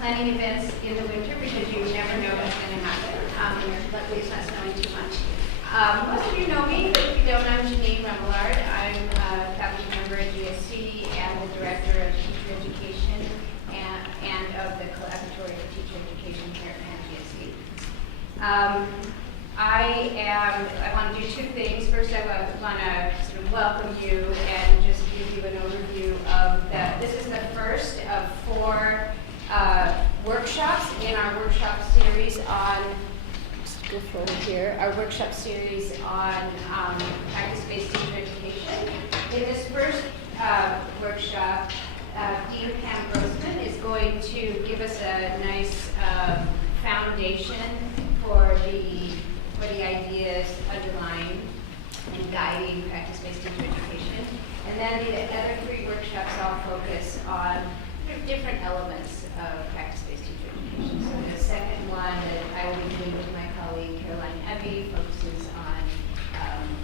planning events in the winter because you never know what's going to happen. Luckily, it's not snowing too much. Most of you know me, but if you don't, I'm Janine Remillard. I'm a faculty member at GSE and the director of teacher education and of the Collaboratory for Teacher Education here at Penn GSE. I want to do two things. First, I want to sort of welcome you and just give you an overview of that. This is the first of 4 workshops in our workshop series on, just go forward here, our workshop series on practice-based teacher education. In this first workshop, Dean Pam Grossman is going to give us a nice foundation for the ideas underlying and guiding practice-based teacher education. And then the other 3 workshops all focus on different elements of practice-based teacher education. So the second one that I will be doing with my colleague Caroline Evie focuses on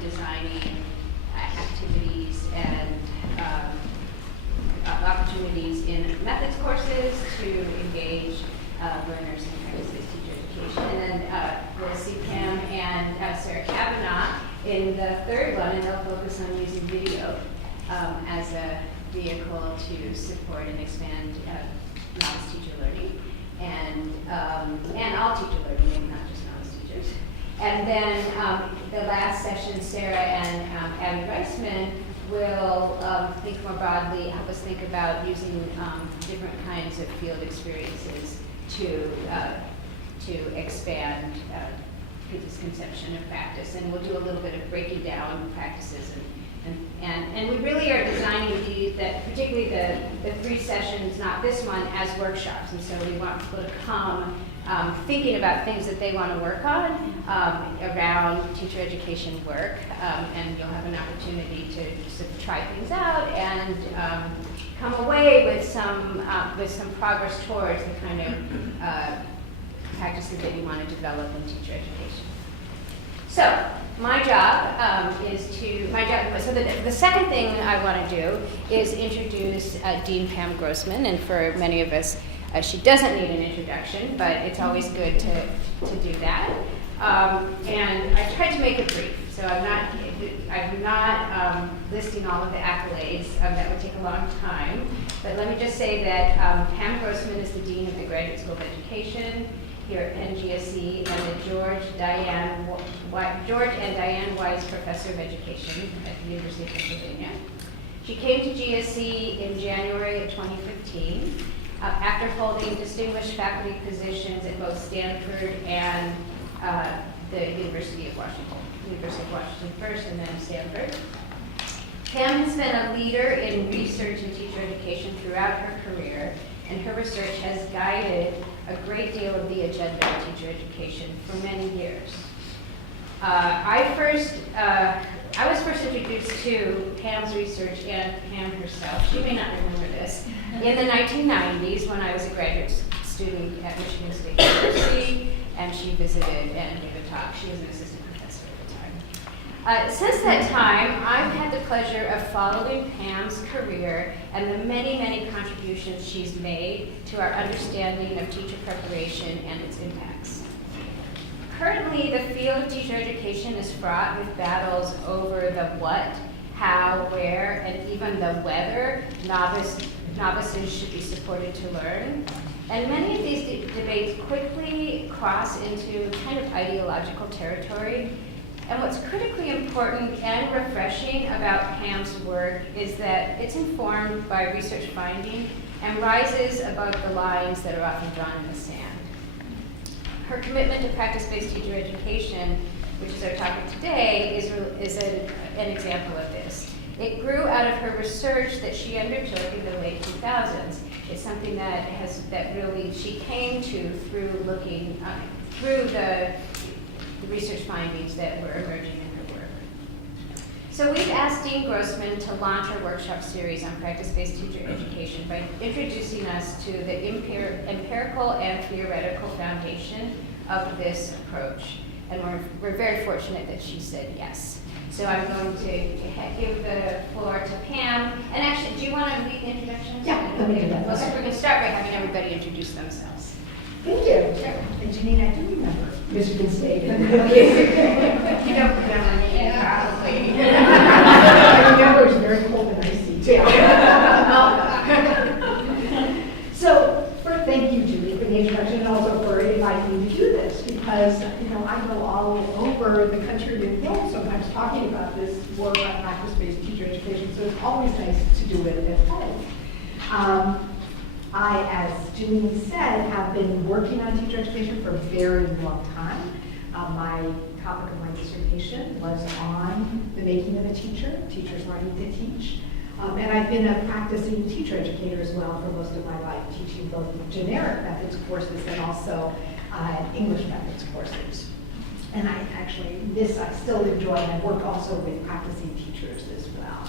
designing activities and opportunities in methods courses to engage learners in practice-based teacher education. And then we'll see Pam and Sarah Kavanaugh in the third one, and they'll focus on using video as a vehicle to support and expand novice teacher learning and all teacher learning, maybe not just novice teachers. And then the last session, Sarah and Abby Reisman will think more broadly, help us think about using different kinds of field experiences to expand people's conception of practice. And we'll do a little bit of breaking down practices and we really are designing particularly the 3 sessions, not this one, as workshops. And so we want people to come thinking about things that they want to work on around teacher education work. And you'll have an opportunity to sort of try things out and come away with some progress towards the kind of practices that you want to develop in teacher education. So my job so the second thing I want to do is introduce Dean Pam Grossman, and for many of us, she doesn't need an introduction, but it's always good to do that. And I tried to make it brief, so I'm not listing all of the accolades. That would take a long time, but let me just say that Pam Grossman is the Dean of the Graduate School of Education here at Penn GSE, and the George and Diane Wise Professor of Education at the University of Pennsylvania. She came to GSE in January of 2015 after holding distinguished faculty positions at both Stanford and the University of Washington first and then Stanford. Pam has been a leader in research in teacher education throughout her career, and her research has guided a great deal of the agenda of teacher education for many years. I was first introduced to Pam's research and Pam herself. She may not remember this. In the 1990s, when I was a graduate student at Michigan State University, and she visited and gave a talk. She was an assistant professor at the time. Since that time, I've had the pleasure of following Pam's career and the many, many contributions she's made to our understanding of teacher preparation and its impacts. Currently, the field of teacher education is fraught with battles over the what, how, where, and even the whether novices should be supported to learn. And many of these debates quickly cross into kind of ideological territory. And what's critically important and refreshing about Pam's work is that it's informed by research finding and rises above the lines that are often drawn in the sand. Her commitment to practice-based teacher education, which is our topic today, is an example of this. It grew out of her research that she undertook in the late 2000s. It's something that really she came to through looking through the research findings that were emerging in her work. So we've asked Dean Grossman to launch our workshop series on practice-based teacher education by introducing us to the empirical and theoretical foundation of this approach. And we're very fortunate that she said yes. So I'm going to give the floor to Pam. And actually, do you want to lead the introduction? Yeah. let me do that. Well, we can start by having everybody introduce themselves. Thank you. And Janine, I do remember Michigan State. You don't remember me, probably. I remember it was very cold and icy too. So, first, thank you, Julie, for the introduction and also for inviting me to do this because, you know, I go all over the country and film sometimes talking about this work on practice-based teacher education, so it's always nice to do it at home. I, as Janine said, have been working on teacher education for a very long time. My topic of my dissertation was on the making of a teacher, teachers learning to teach. And I've been a practicing teacher educator as well for most of my life, teaching both generic methods courses and also English methods courses. And I still enjoy, and I work also with practicing teachers as well.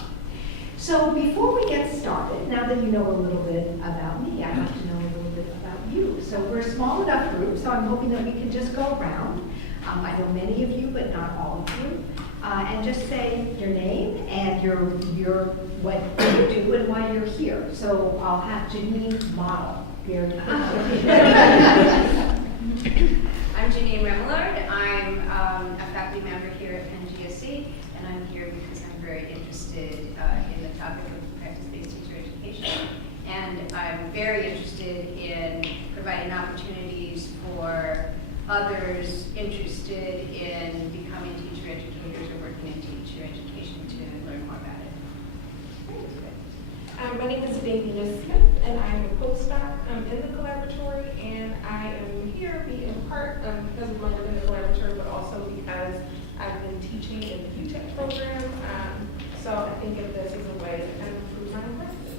So before we get started, now that you know a little bit about me, I'd like to know a little bit about you. So we're a small enough group, so I'm hoping that we can just go around. I know many of you, but not all of you. And just say your name and what you do and why you're here. So I'll have Janine model very quickly. I'm Janine Remillard. I'm a faculty member here at Penn GSE, and I'm here because I'm very interested in the topic of practice-based teacher education. And I'm very interested in providing opportunities for others interested in becoming teacher educators or working in teacher education to learn more about it. My name is Davina Smith, and I'm a postdoc in the Collaboratory, and I am here being part because of my work in the Collaboratory, but also because I've been teaching in the UTEC program. So I think of this as a way to kind of improve my classes.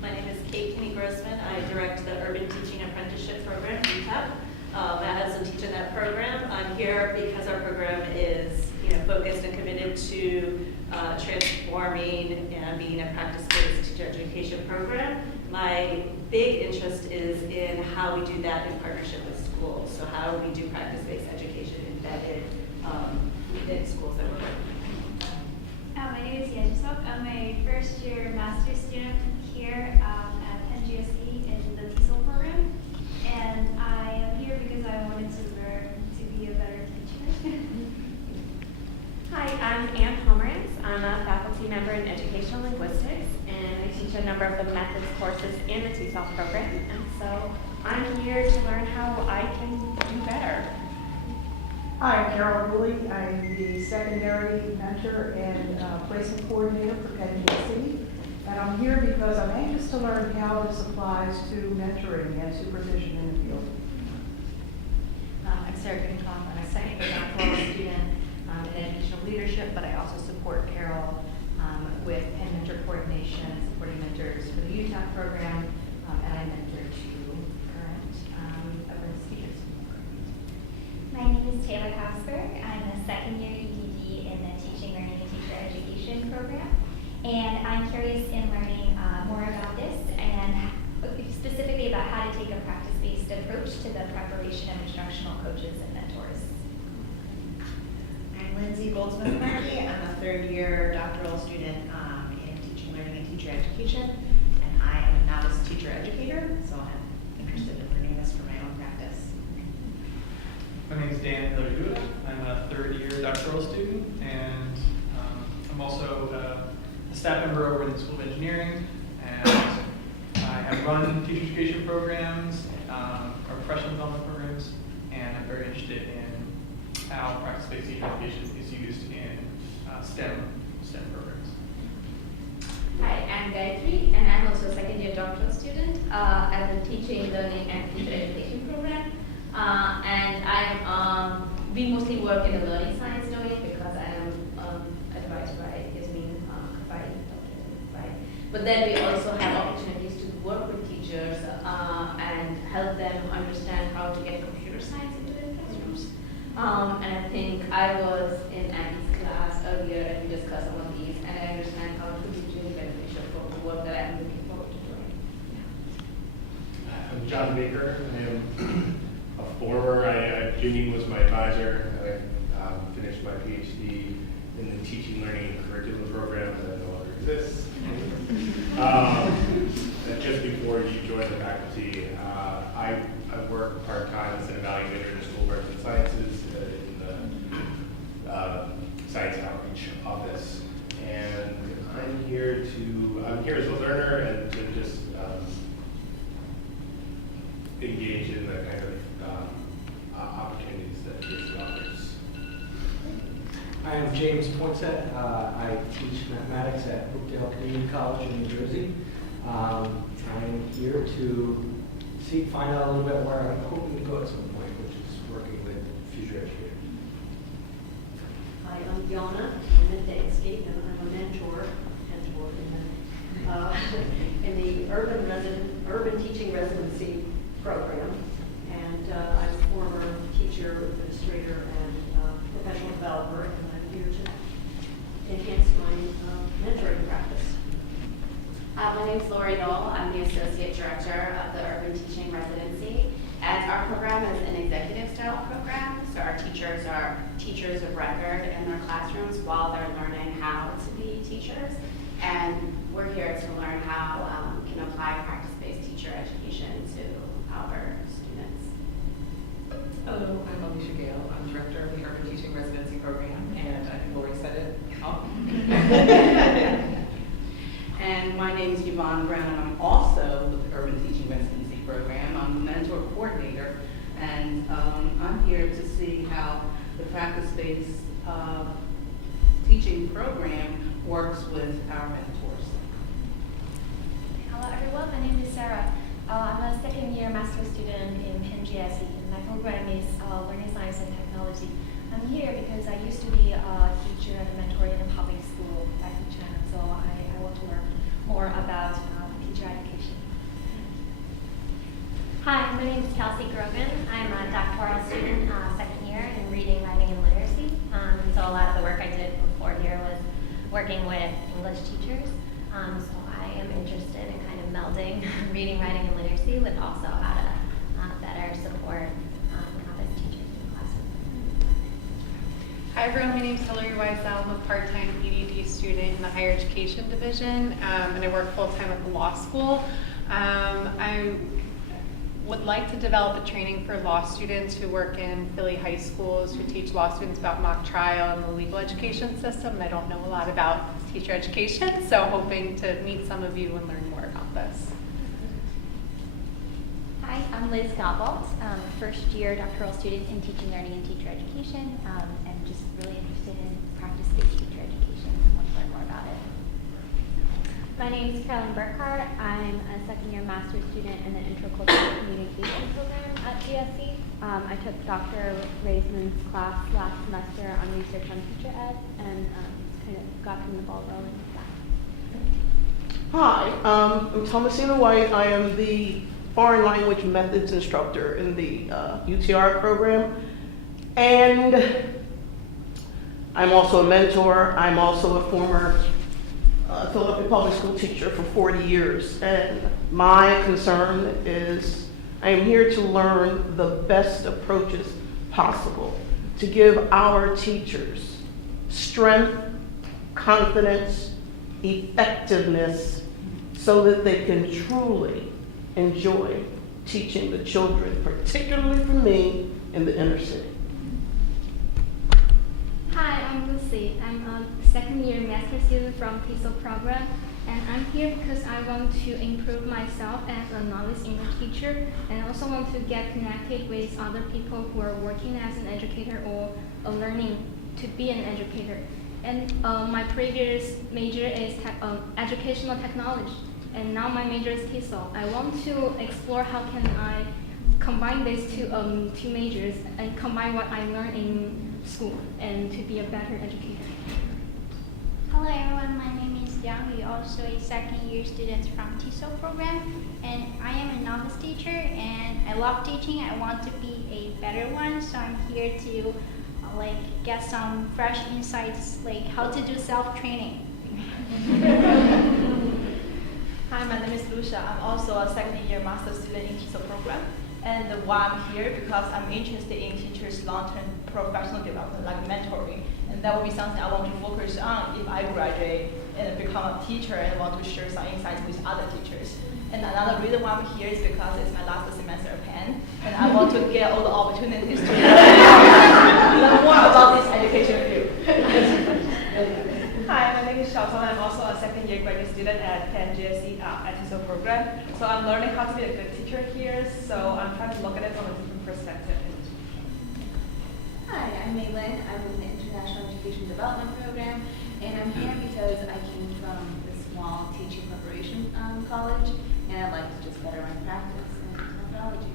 My name is Pam Grossman. I direct the Urban Teaching Apprenticeship Program, UTEP. As a teacher in that program, I'm here because our program is focused and committed to transforming and being a practice-based teacher education program. My big interest is in how we do that in partnership with schools. So how we do practice-based education embedded within schools that we're working My name is Yajisok. I'm a first-year master's student here at Penn GSE in the TESOL program. And I am here because I wanted to learn to be a better teacher. Hi, I'm Ann Pomerantz. I'm a faculty member in educational linguistics, and I teach a number of the methods courses in the TESOL program. And so I'm here to learn how I can do better. Hi, I'm Carol Dooley. I'm the secondary mentor and placement coordinator for Penn GSE. And I'm here because I'm anxious to learn how this applies to mentoring and supervision in the field. I'm Sarah Greencroft. I'm a second-year doctoral student in educational leadership, but I also support Carol with Penn mentor coordination, supporting mentors for the UTEP program, and I mentor two current urban speakers. My name is Taylor Hausberg. I'm a second-year EDD in the Teaching, Learning, and Teacher Education program. And I'm curious in learning more about this and specifically about how to take a practice-based approach to the preparation of instructional coaches and mentors. I'm Lindsay Goldsmith-Markey. I'm a third-year doctoral student in teaching, learning, and teacher education. And I am a novice teacher educator, so I'm interested in learning this for my own practice. My name is Dan Miller-Duda. I'm a third-year doctoral student, and I'm also a staff member over in the School of Engineering, and I have run teacher education programs, or professional development programs, and I'm very interested in how practice-based teacher education is used in STEM programs. Hi, I'm Gayatri, and I'm also a second-year doctoral student at the Teaching, Learning, and Teacher Education program. And we mostly work in the learning science domain because I am advised by Yasmin Kafai, right? But then we also have opportunities to work with teachers and help them understand how to get computer science into their classrooms. And I think I was in Andy's class earlier and we discussed some of these, and I understand how it could be really beneficial for the work that I'm looking forward to doing. I'm John Baker. I am a former, Janine was my advisor. I finished my PhD in the teaching, learning, and curriculum program that no longer exists. At I'm here as a learner and to just engage in the kind of opportunities that GSE offers. I am James Poinsett. I teach mathematics at Brookdale Community College in New Jersey. I'm here to find out a little bit where I'm hoping to go at some point, which is working with future educators. Hi, I'm Fiona. I'm in Dansky, and I'm a mentor in the urban teaching residency program. And I'm a former teacher, administrator, and professional developer, and I'm here to enhance my mentoring practice. My name is Lori Knoll. I'm the Associate Director of the Urban Teaching Residency. And our program is an executive style program, so our teachers are teachers of record in their classrooms while they're learning how to be teachers. And we're here to learn how we can apply practice-based teacher education to our students. Hello, I'm Alicia Gale. I'm Director of the Urban Teaching Residency Program, and I think Lori said it. And my name is Yvonne Brown, and I'm also with the Urban Teaching Residency Program. I'm the mentor coordinator, and I'm here to see how the practice-based teaching program works with our mentors. Hello everyone, my name is Sarah. I'm a second-year master's student in Penn GSE, and my program is Learning Science and Technology. I'm here because I used to be a teacher and a mentor in a public school back in China, so I want to learn more about teacher education. Hi, my name is Kelsey Grogan. I'm a doctoral student, second year in reading, writing, and literacy. So a lot of the work I did before here was working with English teachers. So I am interested in kind of melding reading, writing, and literacy with also how to better support novice teachers in the classroom. Hi everyone, my name is Hillary Weisel. I'm a part-time EDD student in the higher education division, and I work full-time at the law school. I would like to develop a training for law students who work in Philly high schools who teach law students about mock trial and the legal education system. And I don't know a lot about teacher education, so hoping to meet some of you and learn more about this. Hi, I'm Liz Gobalt, first-year doctoral student in teaching, learning, and teacher education, and just really interested in practice-based teacher education and want to learn more about it. My name is Carolyn Burkhart. I'm a second-year master's student in the Intercultural Communication program at GSE. I took Dr. Raisman's class last semester on research on teacher ed, and kind of got the ball rolling with that. Hi, I'm Thomasina White. I am the foreign language methods instructor in the UTR program. And I'm also a mentor. I'm also a former Philadelphia public school teacher for 40 years. And my concern is I am here to learn the best approaches possible to give our teachers strength, confidence, effectiveness, so that they can truly enjoy teaching the children, particularly for me in the inner city. Hi, I'm Lucy. I'm a second-year master's student from TESOL program, and I'm here because I want to improve myself as a novice English teacher, and also want to get connected with other people who are working as an educator or learning to be an educator. And my previous major is educational technology, and now my major is TESOL. I want to explore how can I combine these two majors and combine what I learned in school and to be a better educator. Hello everyone, my name is Yang Yu, also a second-year student from TESOL program, and I am a novice teacher, and I love teaching. I want to be a better one, so I'm here to get some fresh insights, like how to do self-training. Hi, my name is Lucia. I'm also a second-year master's student in TESOL program. And why I'm here, because I'm interested in teachers' long-term professional development, like mentoring. And that will be something I want to focus on if I graduate and become a teacher and want to share some insights with other teachers. And another reason why I'm here is because it's my last semester at Penn, and I want to get all the opportunities to learn more about this education field. Hi, my name is Shaw. Charlton. I'm also a second-year graduate student at Penn GSE TESOL program. So I'm learning how to be a good teacher here. So I'm trying to look at it from a different perspective. Hi, I'm Maylin. I'm in the International Education Development Program, and I'm here because I came from the small teaching preparation college, and I'd like to just better my practice and methodology.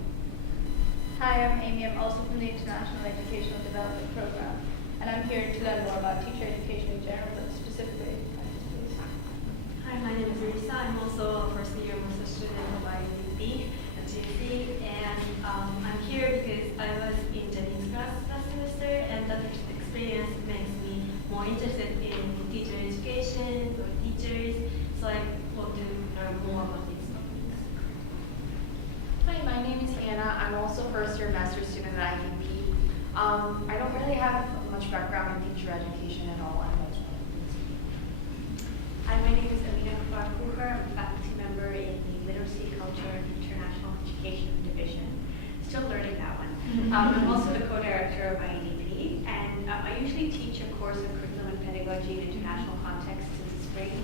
Hi, I'm Amy. I'm also from the International Educational Development Program, and I'm here to learn more about teacher education in general, but specifically practice-based. Hi, my name is Risa. I'm also a first-year master's student of IDB at GSE, and I'm here because I was in Jenny's class last semester, and that experience makes me more interested in teacher education or teachers, so I want to learn more about these topics. Hi, my name is Hannah. I'm also first-year master's student at IDB. I don't really have much background in teacher education at all. Hi, my name is Alina Farkucher. I'm a faculty member in the Literacy, Culture, and International Education Division. Still learning that one. I'm also the co-director of IDP, and I usually teach a course of curriculum and pedagogy in international contexts in the spring,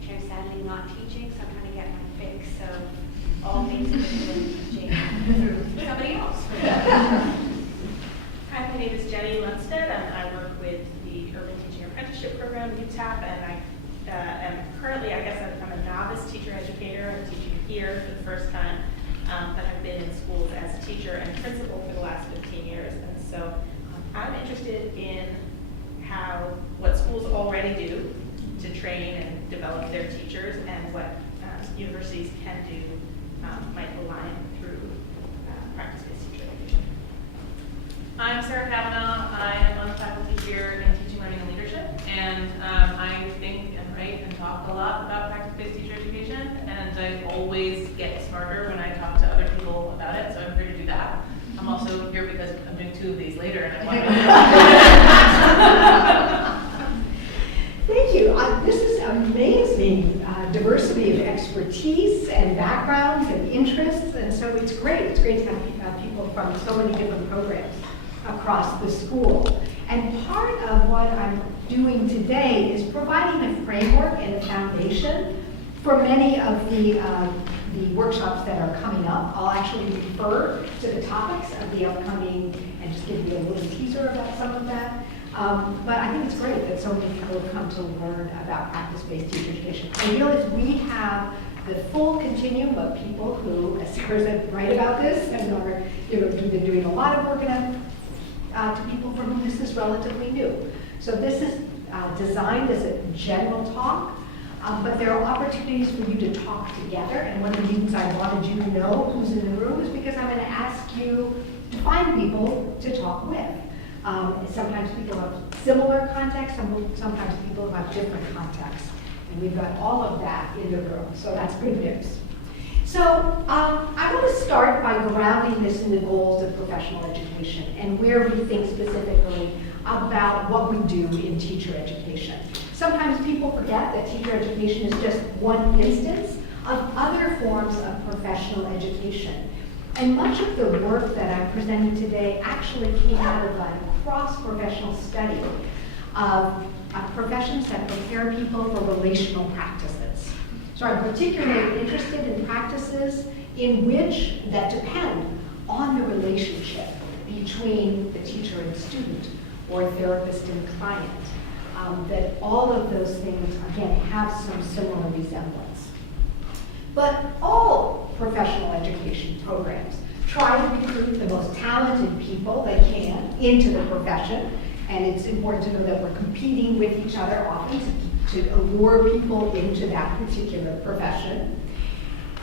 which I'm sadly not teaching, so I'm trying to get my fix of all things curriculum teaching through somebody else. Hi, my name is Jenny Lundstedt, and I work with the Urban Teaching Apprenticeship Program, UTAP, and I am currently, I guess I'm a novice teacher educator. I'm teaching here for the first time, but I've been in schools as a teacher and principal for the last 15 years. And so I'm interested in what schools already do to train and develop their teachers, and what universities can do might align through practice-based teacher education. I'm Sarah Kavanaugh. I am on faculty here in Teaching, Learning, and Leadership, and I think and write and talk a lot about practice-based teacher education, and I always get smarter when I talk to other people about it, so I'm here to do that. I'm also here because I'm doing 2 of these later, and I want to Thank you. This is amazing diversity of expertise and backgrounds and interests, and so it's great. It's great to have people from so many different programs across the school. And part of what I'm doing today is providing a framework and a foundation for many of the workshops that are coming up. I'll actually refer to the topics of the upcoming and just give you a little teaser about some of that. But I think it's great that so many people have come to learn about practice-based teacher education. I realize we have the full continuum of people who, as Sarah said, write about this and are, have been doing a lot of work in it, to people for whom this is relatively new. So this is designed as a general talk, but there are opportunities for you to talk together. And one of the reasons I wanted you to know who's in the room is because I'm going to ask you to find people to talk with. Sometimes people have similar contexts, sometimes people have different contexts. And we've got all of that in the room, so that's good news. So I want to start by grounding this in the goals of professional education and where we think specifically about what we do in teacher education. Sometimes people forget that teacher education is just one instance of other forms of professional education. And much of the work that I'm presenting today actually came out of a cross-professional study of professions that prepare people for relational practices. So I'm particularly interested in practices that depend on the relationship between the teacher and student, or therapist and client. That all of those things, again, have some similar resemblance. But all professional education programs try to recruit the most talented people they can into the profession, and it's important to know that we're competing with each other often to allure people into that particular profession.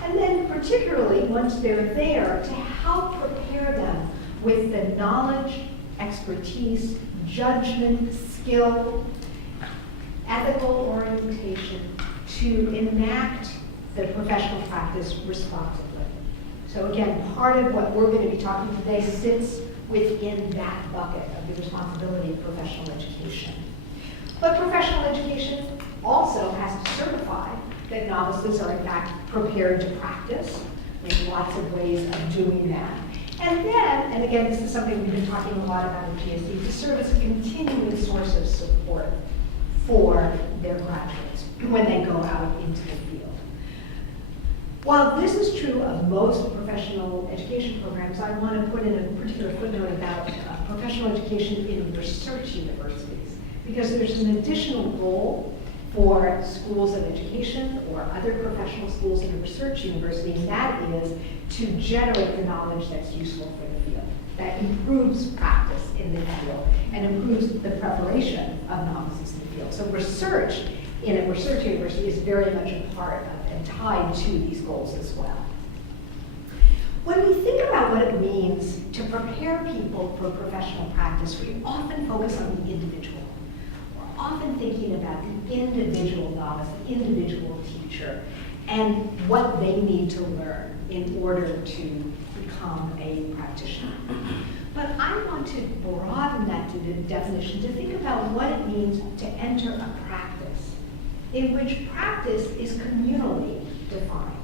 And then particularly once they're there, to help prepare them with the knowledge, expertise, judgment, skill, ethical orientation to enact the professional practice responsibly. So again, part of what we're going to be talking today sits within that bucket of the responsibility of professional education. But professional education also has to certify that novices are in fact prepared to practice. There's lots of ways of doing that. And then, and again, this is something we've been talking a lot about at GSE, to serve as a continuing source of support for their graduates. when they go out into the field. While this is true of most professional education programs, I want to put in a particular footnote about professional education in research universities, because there's an additional role for schools of education or other professional schools in a research university, and that is to generate the knowledge that's useful for the field, that improves practice in the field and improves the preparation of novices in the field. So research in a research university is very much a part of and tied to these goals as well. When we think about what it means to prepare people for professional practice, we often focus on the individual. We're often thinking about the individual novice, the individual teacher, and what they need to learn in order to become a practitioner. But I want to broaden that definition to think about what it means to enter a practice in which practice is communally defined.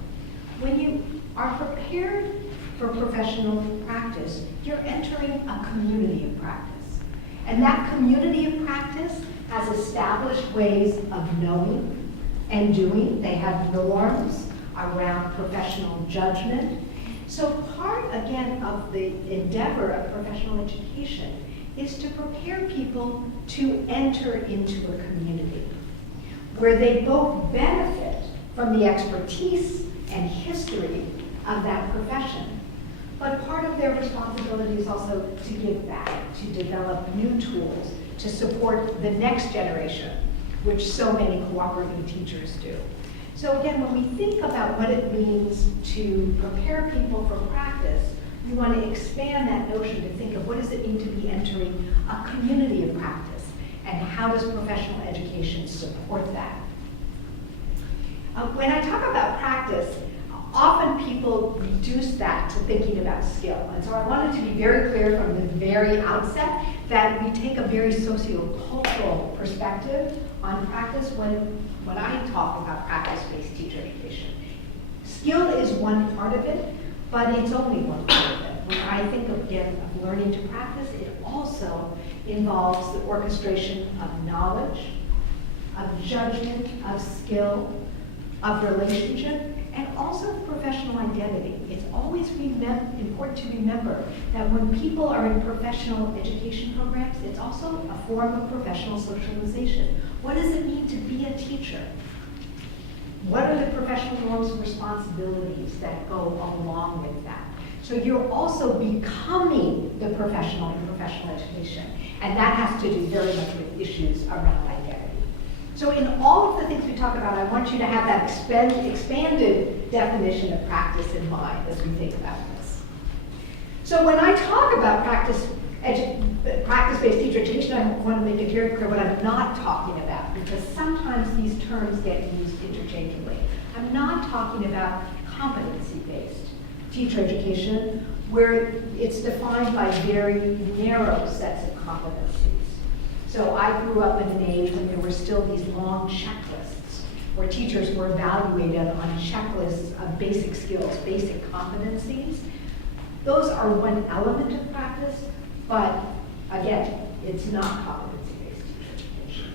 When you are prepared for professional practice, you're entering a community of practice. And that community of practice has established ways of knowing and doing. They have norms around professional judgment. So part, again, of the endeavor of professional education is to prepare people to enter into a community where they both benefit from the expertise and history of that profession, but part of their responsibility is also to give back, to develop new tools, to support the next generation, which so many cooperating teachers do. So again, when we think about what it means to prepare people for practice, we want to expand that notion to think of what does it mean to be entering a community of practice, and how does professional education support that? When I talk about practice, often people reduce that to thinking about skill. And so I wanted to be very clear from the very outset that we take a very socio-cultural perspective on practice when I talk about practice-based teacher education. Skill is one part of it, but it's only one part of it. When I think again of learning to practice, it also involves the orchestration of knowledge, of judgment, of skill, of relationship, and also professional identity. It's always important to remember that when people are in professional education programs, it's also a form of professional socialization. What does it mean to be a teacher? What are the professional norms and responsibilities that go along with that? So you're also becoming the professional in professional education, and that has to do very much with issues around identity. So in all of the things we talk about, I want you to have that expanded definition of practice in mind as we think about this. So when I talk about practice-based teacher education, I want to make it very clear what I'm not talking about, because sometimes these terms get used interchangeably. I'm not talking about competency-based teacher education, where it's defined by very narrow sets of competencies. So I grew up in an age when there were still these long checklists where teachers were evaluated on checklists of basic skills, basic competencies. Those are one element of practice, but again, it's not competency-based teacher education.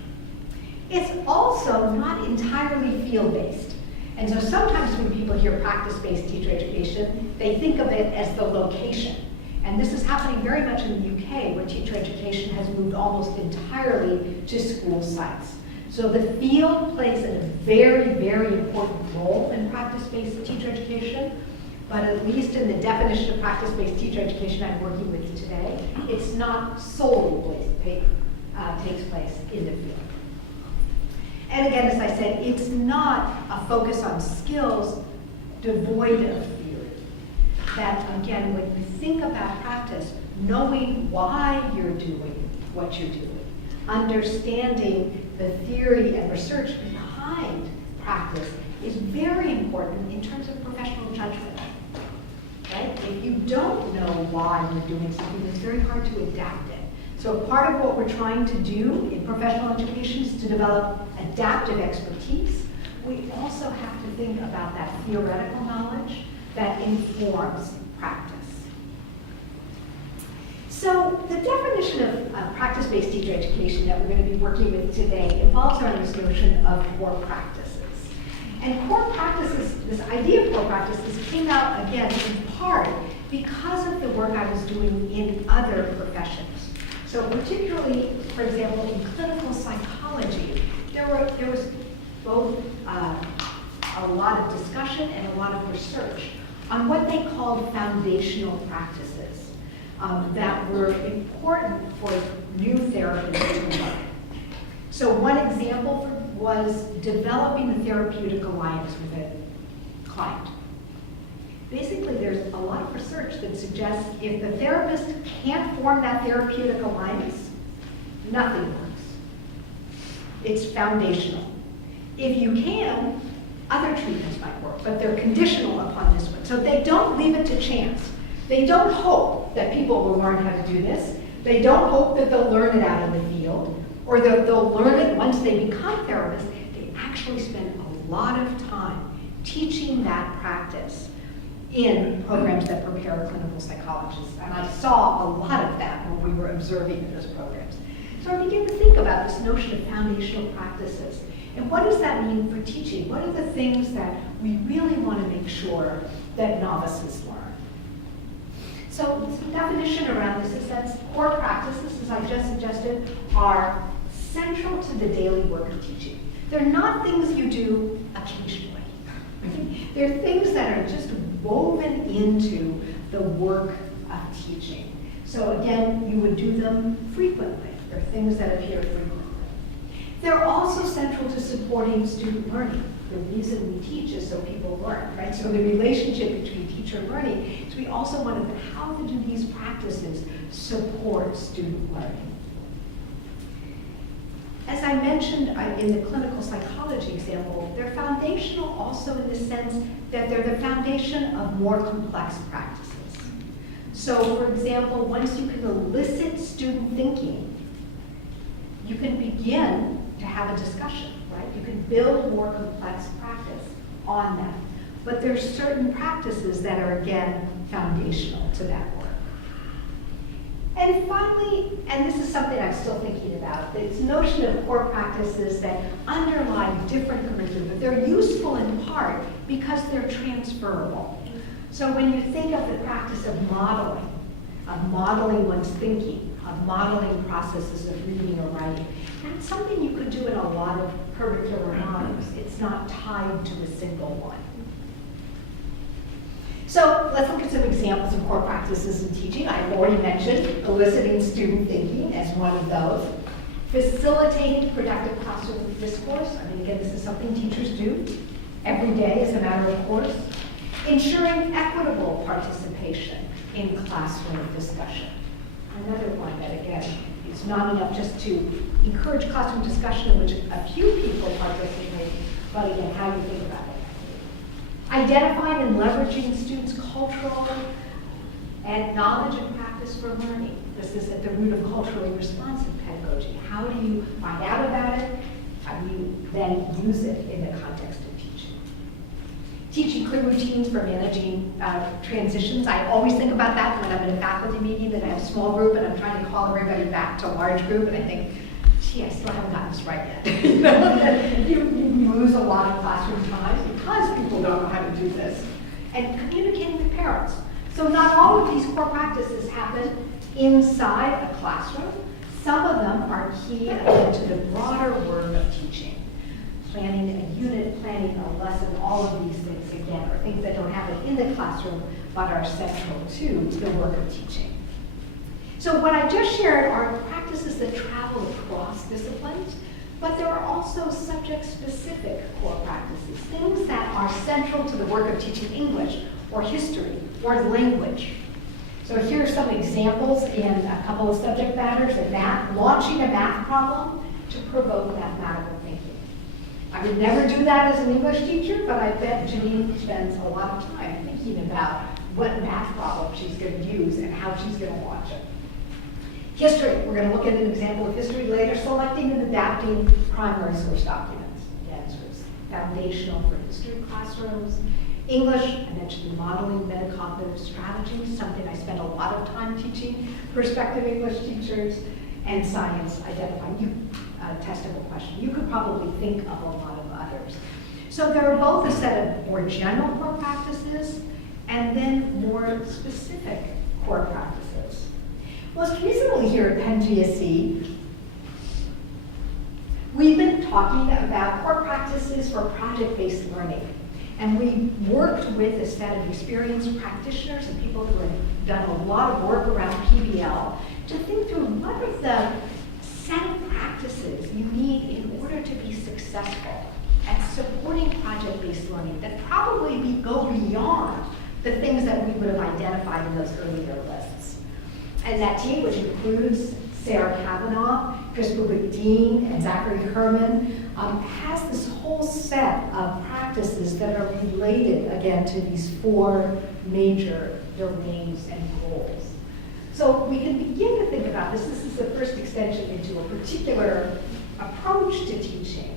It's also not entirely field-based. And so sometimes when people hear practice-based teacher education, they think of it as the location. And this is happening very much in the UK, where teacher education has moved almost entirely to school sites. So the field plays a very, very important role in practice-based teacher education, but at least in the definition of practice-based teacher education I'm working with today, it's not solely takes place in the field. And again, as I said, it's not a focus on skills devoid of theory. That, again, when you think about practice, knowing why you're doing what you're doing, understanding the theory and research behind practice is very important in terms of professional judgment. Right? If you don't know why you're doing something, it's very hard to adapt it. So part of what we're trying to do in professional education is to develop adaptive expertise. We also have to think about that theoretical knowledge that informs practice. So the definition of practice-based teacher education that we're going to be working with today involves around this notion of for practice. And core practices, this idea of core practices came out again in part because of the work I was doing in other professions. So particularly, for example, in clinical psychology, there was both a lot of discussion and a lot of research on what they called foundational practices that were important for new therapists to learn. So one example was developing a therapeutic alliance with a client. Basically, there's a lot of research that suggests if the therapist can't form that therapeutic alliance, nothing works. It's foundational. If you can, other treatments might work, but they're conditional upon this one. So they don't leave it to chance. They don't hope that people will learn how to do this. They don't hope that they'll learn it out in the field, or that they'll learn it once they become therapists. They actually spend a lot of time teaching that practice in programs that prepare clinical psychologists. And I saw a lot of that when we were observing in those programs. So I began to think about this notion of foundational practices. And what does that mean for teaching? What are the things that we really want to make sure that novices learn? So the definition around this is that core practices, as I just suggested, are central to the daily work of teaching. They're not things you do occasionally. They're things that are just woven into the work of teaching. So again, you would do them frequently. They're things that appear frequently. They're also central to supporting student learning. The reason we teach is so people learn, right? So the relationship between teacher and learning is we also want to know how do these practices support student learning. As I mentioned in the clinical psychology example, they're foundational also in the sense that they're the foundation of more complex practices. So for example, once you can elicit student thinking, you can begin to have a discussion, right? You can build more complex practice on that. But there's certain practices that are, again, foundational to that work. And finally, and this is something I'm still thinking about, this notion of core practices that underlie different curriculum, but they're useful in part because they're transferable. So when you think of the practice of modeling one's thinking, of modeling processes of reading or writing, that's something you could do in a lot of curricular models. It's not tied to a single one. So let's look at some examples of core practices in teaching. I've already mentioned eliciting student thinking as one of those. Facilitating productive classroom discourse. I mean, again, this is something teachers do every day as a matter of course. Ensuring equitable participation in classroom discussion. Another one that, again, it's not enough just to encourage classroom discussion in which a few people participate, but again, how you think about it. Identifying and leveraging students' cultural and knowledge and practice for learning. This is at the root of culturally responsive pedagogy. How do you find out about it? How do you then use it in the context of teaching? Teaching clear routines for managing transitions. I always think about that when I'm in a faculty meeting and I have a small group and I'm trying to call everybody back to a large group, and I think, gee, I still haven't gotten this right yet. You know, you lose a lot of classroom time because people don't know how to do this. And communicating with parents. So not all of these core practices happen inside a classroom. Some of them are key again to the broader work of teaching. Planning a unit, planning a lesson, all of these things again are things that don't happen in the classroom but are central to the work of teaching. So what I just shared are practices that travel across disciplines, but there are also subject-specific core practices, things that are central to the work of teaching English or history or language. So here are some examples in a couple of subject matters in math, launching a math problem to provoke mathematical thinking. I would never do that as an English teacher, but I bet Janine spends a lot of time thinking about what math problem she's going to use and how she's going to launch it. History, we're going to look at an example of history later, selecting and adapting primary source documents. Again, so it's foundational for history classrooms. English, I mentioned modeling metacognitive strategies, something I spend a lot of time teaching prospective English teachers, and science, identifying testable question. You could probably think of a lot of others. So there are both a set of more general core practices and then more specific core practices. Most recently here at Penn GSE, we've been talking about core practices for project-based learning. And we worked with a set of experienced practitioners and people who have done a lot of work around PBL to think through what are the set of practices you need in order to be successful at supporting project-based learning that probably go beyond the things that we would have identified in those earlier lists. And that team, which includes Sarah Kavanaugh, Chris Bubik-Dean, and Zachary Herman, has this whole set of practices that are related, again, to these 4 major domains and goals. So we can begin to think about this. This is the first extension into a particular approach to teaching.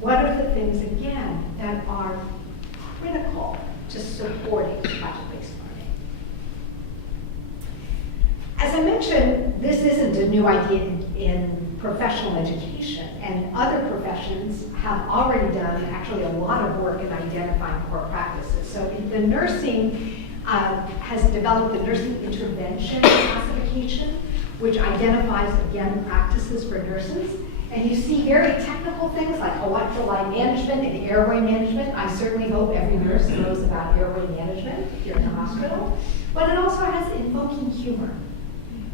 What are the things, again, that are critical to supporting project-based learning? As I mentioned, this isn't a new idea in professional education, and other professions have already done actually a lot of work in identifying core practices. So the nursing has developed the nursing intervention classification, which identifies, again, practices for nurses. And you see very technical things like electrolyte management and airway management. I certainly hope every nurse knows about airway management here in the hospital. But it also has invoking humor.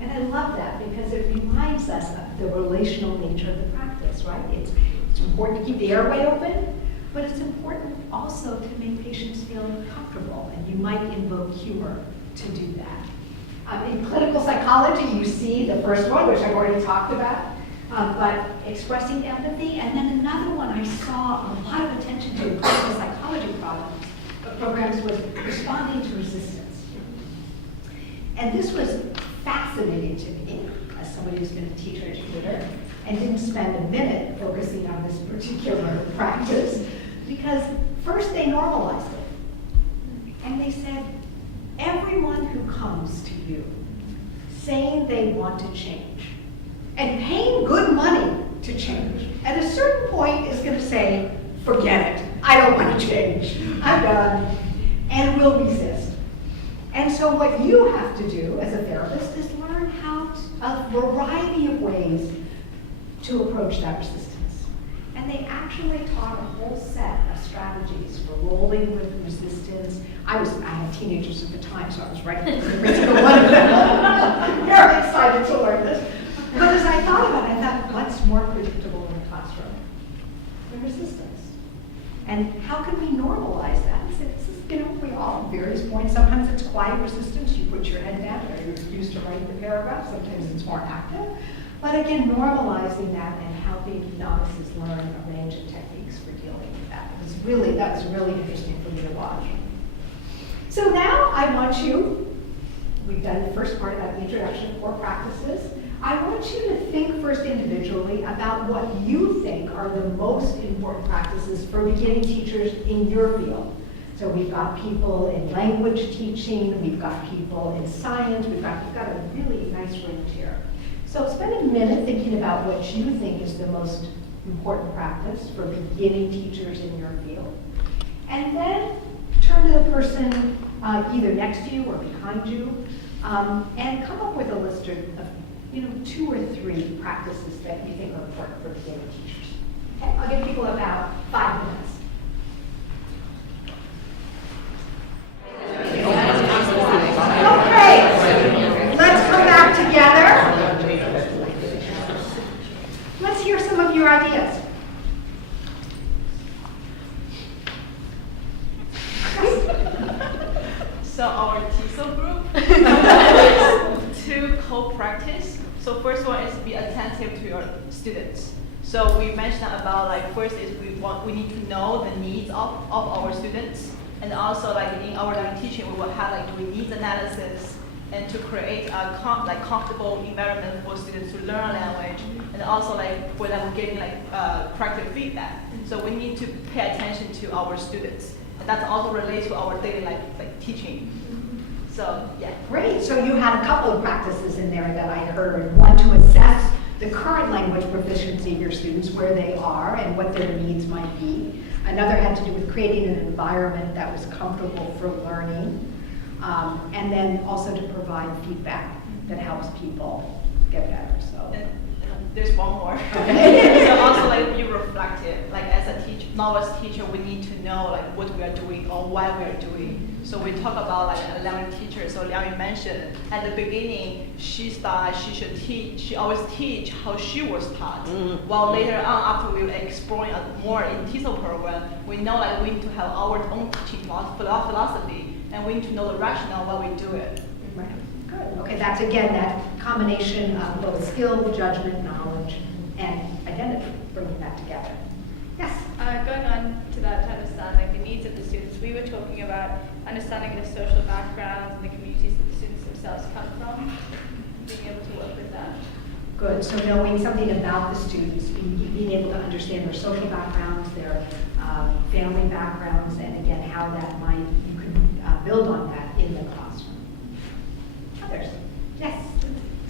And I love that because it reminds us of the relational nature of the practice, right? It's important to keep the airway open, but it's important also to make patients feel comfortable, and you might invoke humor to do that. In clinical psychology, you see the first one, which I've already talked about, but expressing empathy, and then another one I saw a lot of attention to in clinical psychology programs was responding to resistance. And this was fascinating to me as somebody who's been a teacher educator and didn't spend a minute focusing on this particular practice because first they normalized it. And they said, everyone who comes to you saying they want to change and paying good money to change, at a certain point is going to say, forget it, I don't want to change, I'm done, and will resist. And so what you have to do as a therapist is learn a variety of ways to approach that resistance. And they actually taught a whole set of strategies for rolling with resistance. I had teenagers at the time, so I was writing every single one of them. Very excited to learn this. But as I thought about it, I thought, what's more predictable in the classroom than resistance? And how can we normalize that? We all at various points, sometimes it's quiet resistance, you put your head down, or you refuse to write the paragraph, sometimes it's more active. But again, normalizing that and helping novices learn a range of techniques for dealing with that. That was really interesting for me to watch. So now I want you, we've done the first part about the introduction of core practices. I want you to think first individually about what you think are the most important practices for beginning teachers in your field. So we've got people in language teaching, we've got people in science, we've got a really nice range here. So spend a minute thinking about what you think is the most important practice for beginning teachers in your field. And then turn to the person either next to you or behind you and come up with a list of 2 or 3 practices that you think are important for beginning teachers. Okay, I'll give people about 5 minutes. Okay, let's come back together. Let's hear some of your ideas. So our TESOL group, 2 co-practice. So first one is be attentive to your students. So we mentioned about first is we need to know the needs of our students. And also in our teaching, we will have doing needs analysis and to create a comfortable environment for students to learn language, and also for them getting corrective feedback. So we need to pay attention to our students, and that's also related to our daily teaching. So yeah. Great. So you had a couple of practices in there that I heard. One to assess the current language proficiency of your students, where they are and what their needs might be. Another had to do with creating an environment that was comfortable for learning. And then also to provide feedback that helps people get better, so. There's one more. Okay. So also like be reflective. Like as a teacher, novice teacher, we need to know like what we are doing or why we are doing. So we talk about like a Liang teacher. So Liang mentioned at the beginning, she should teach. She always teach how she was taught. While later on, after we were exploring more in TESOL program, we know like we need to have our own teaching philosophy, and we need to know the rationale why we do it. Right. Good. Okay, that's again that combination of both skill, judgment, knowledge, and identity, bringing that together. Yes? Going on to that to understand like the needs of the students, we were talking about understanding the social backgrounds and the communities that the students themselves come from, being able to work with that. Good. So knowing something about the students, being able to understand their social backgrounds, their family backgrounds, and again, how that might, you can build on that in the classroom. Others? Yes?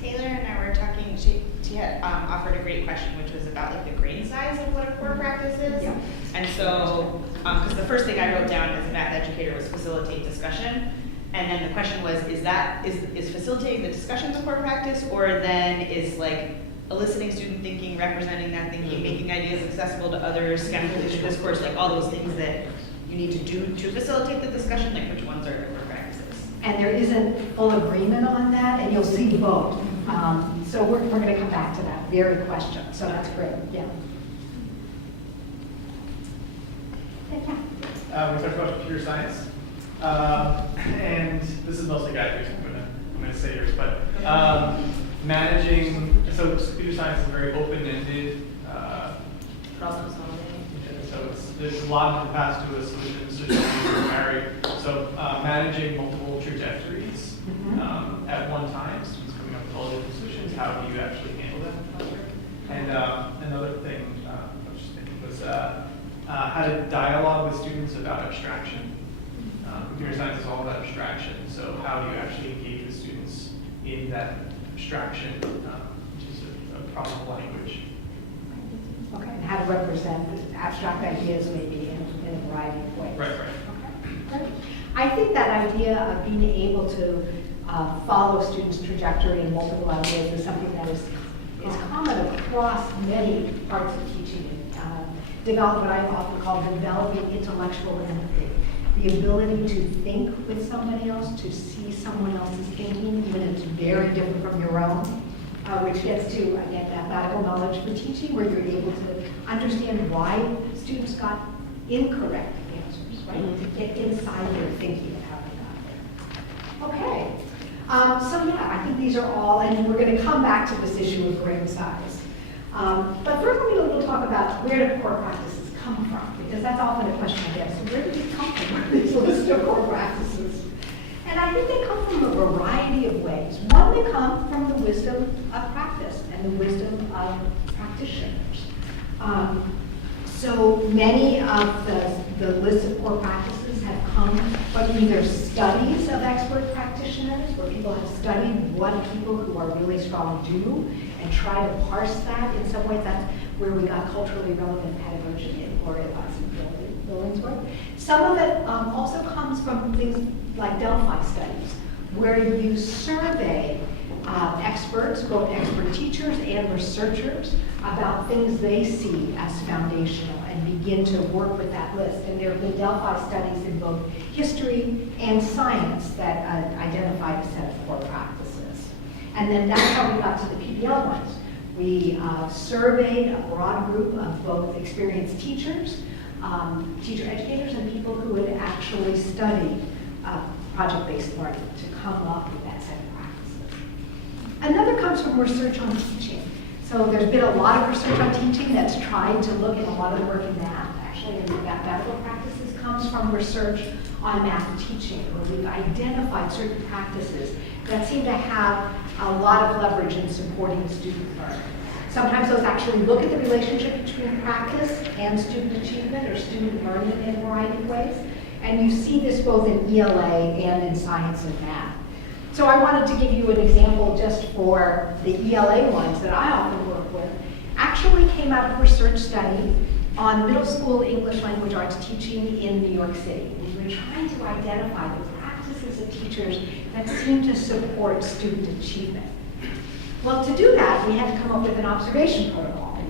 Taylor and I were talking, she had offered a great question, which was about like the grain size of what a core practice is. Yeah. And so, because the first thing I wrote down as a math educator was facilitate discussion. And then the question was, is facilitating the discussion the core practice, or then is like eliciting student thinking, representing that thinking, making ideas accessible to others, scaffolding the discourse, like all those things that you need to do to facilitate the discussion, like which ones are the core practices? And there isn't full agreement on that, and you'll see both. So we're going to come back to that very question. So that's great. Yeah. We talked about computer science, and this is mostly guys. I'm going to say yours, but managing. So computer science is a very open-ended problem solving. So there's a lot of different paths to a solution married. So managing multiple trajectories at one time, students coming up with all different solutions. How do you actually handle that in the classroom? And another thing I was just thinking was how to dialogue with students about abstraction. Computer science is all about abstraction. So how do you actually engage with students in that abstraction, which is a problem language? Okay, and how to represent abstract ideas maybe in a variety of ways. Right. Okay, great. I think that idea of being able to follow students' trajectory in multiple ideas is something that is common across many parts of teaching. Develop what I often call developing intellectual empathy. The ability to think with somebody else, to see someone else's thinking, even if it's very different from your own. Which gets to, again, mathematical knowledge for teaching, where you're able to understand why students got incorrect answers, right? To get inside their thinking and how they got there. Okay. So yeah, I think these are all, and we're going to come back to this issue of grain size. But first we'll talk about where do core practices come from, because that's often a question I get. So where do these come from, these list of core practices? And I think they come from a variety of ways. One, they come from the wisdom of practice and the wisdom of practitioners. So many of the lists of core practices have come from either studies of expert practitioners, where people have studied what people who are really strong do and try to parse that in some ways. That's where we got culturally relevant pedagogy and Gloria Bulling's work. Some of it also comes from things like Delphi studies, where you survey experts, both expert teachers and researchers, about things they see as foundational and begin to work with that list. And there have been Delphi studies in both history and science that identified a set of core practices. And then that's how we got to the PBL ones. We surveyed a broad group of both experienced teachers, teacher educators, and people who had actually studied project-based learning to come up with that set of practices. Another comes from research on teaching. So there's been a lot of research on teaching that's tried to look at a lot of the work in math. Actually, in the mathematical practices comes from research on math teaching, where we've identified certain practices that seem to have a lot of leverage in supporting student learning. Sometimes those actually look at the relationship between practice and student achievement or student learning in a variety of ways. And you see this both in ELA and in science and math. So So I wanted to give you an example just for the ELA ones that I often work with. Actually came out of a research study on middle school English language arts teaching in New York City. We were trying to identify the practices of teachers that seem to support student achievement. Well, to do that, we had to come up with an observation protocol.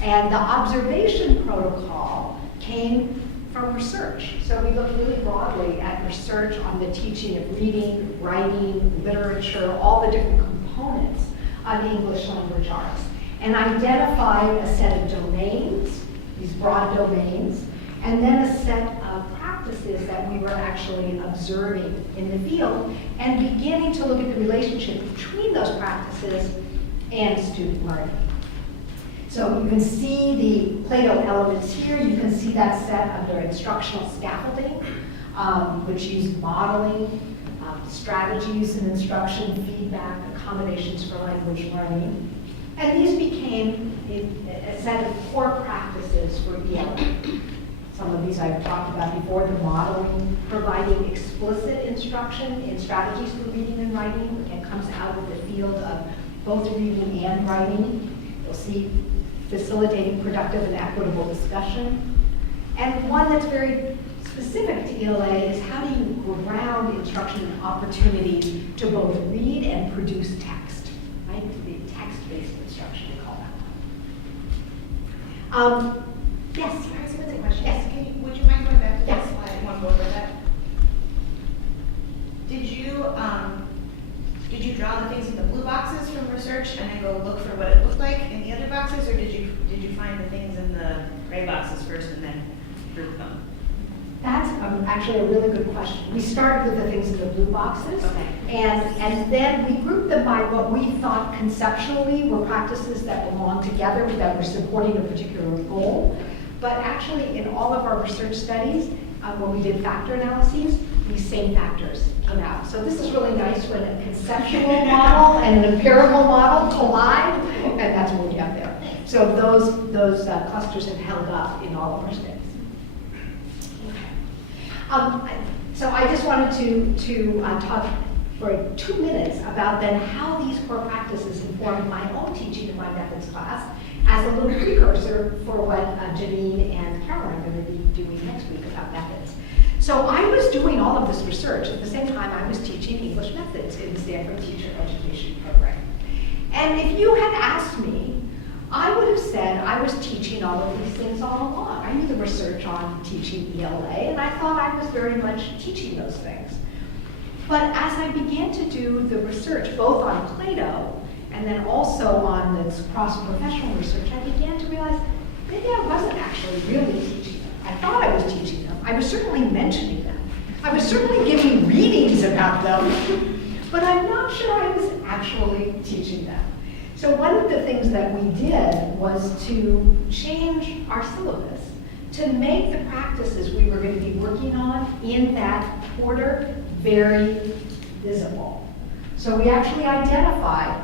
And the observation protocol came from research. So we looked really broadly at research on the teaching of reading, writing, literature, all the different components of English language arts, and identified a set of domains, these broad domains, and then a set of practices that we were actually observing in the field, and beginning to look at the relationship between those practices and student learning. So you can see the Plato elements here. You can see that set under instructional scaffolding, which use modeling, strategies and instruction, feedback, accommodations for language learning. And these became a set of core practices for ELA. Some of these I've talked about before, the modeling, providing explicit instruction in strategies for reading and writing. It comes out of the field of both reading and writing. You'll see facilitating productive and equitable discussion. And one that's very specific to ELA is how do you ground instruction and opportunity to both read and produce text, right? The text-based instruction, we call that. Yes? Can I ask a question? Yes. Would you mind going back to Yes. that slide? I want to go over that. Did you draw the things in the blue boxes from research and then go look for what it looked like in the other boxes, or did you find the things in the gray boxes first and then group them? That's actually a really good question. We started with the things in the blue boxes, and then we grouped them by what we thought conceptually were practices that belong together, that were supporting a particular goal. But actually, in all of our research studies, when we did factor analyses, these same factors come out. So this is really nice when a conceptual model and an empirical model collide, and that's what we have there. So those clusters have held up in all of our studies. So I just wanted to talk for 2 minutes about then how these core practices informed my own teaching in my methods class as a little precursor for what Janine and Caroline are going to be doing next week about methods. So I was doing all of this research at the same time I was teaching English methods in the Stanford Teacher Education Program. And if you had asked me, I would have said I was teaching all of these things all along. I knew the research on teaching ELA, and I thought I was very much teaching those things. But as I began to do the research, both on Plato and then also on this cross-professional research, I began to realize maybe I wasn't actually really teaching them. I thought I was teaching them. I was certainly mentioning them. I was certainly giving readings about them, but I'm not sure I was actually teaching them. So one of the things that we did was to change our syllabus to make the practices we were going to be working on in that quarter very visible. So we actually identified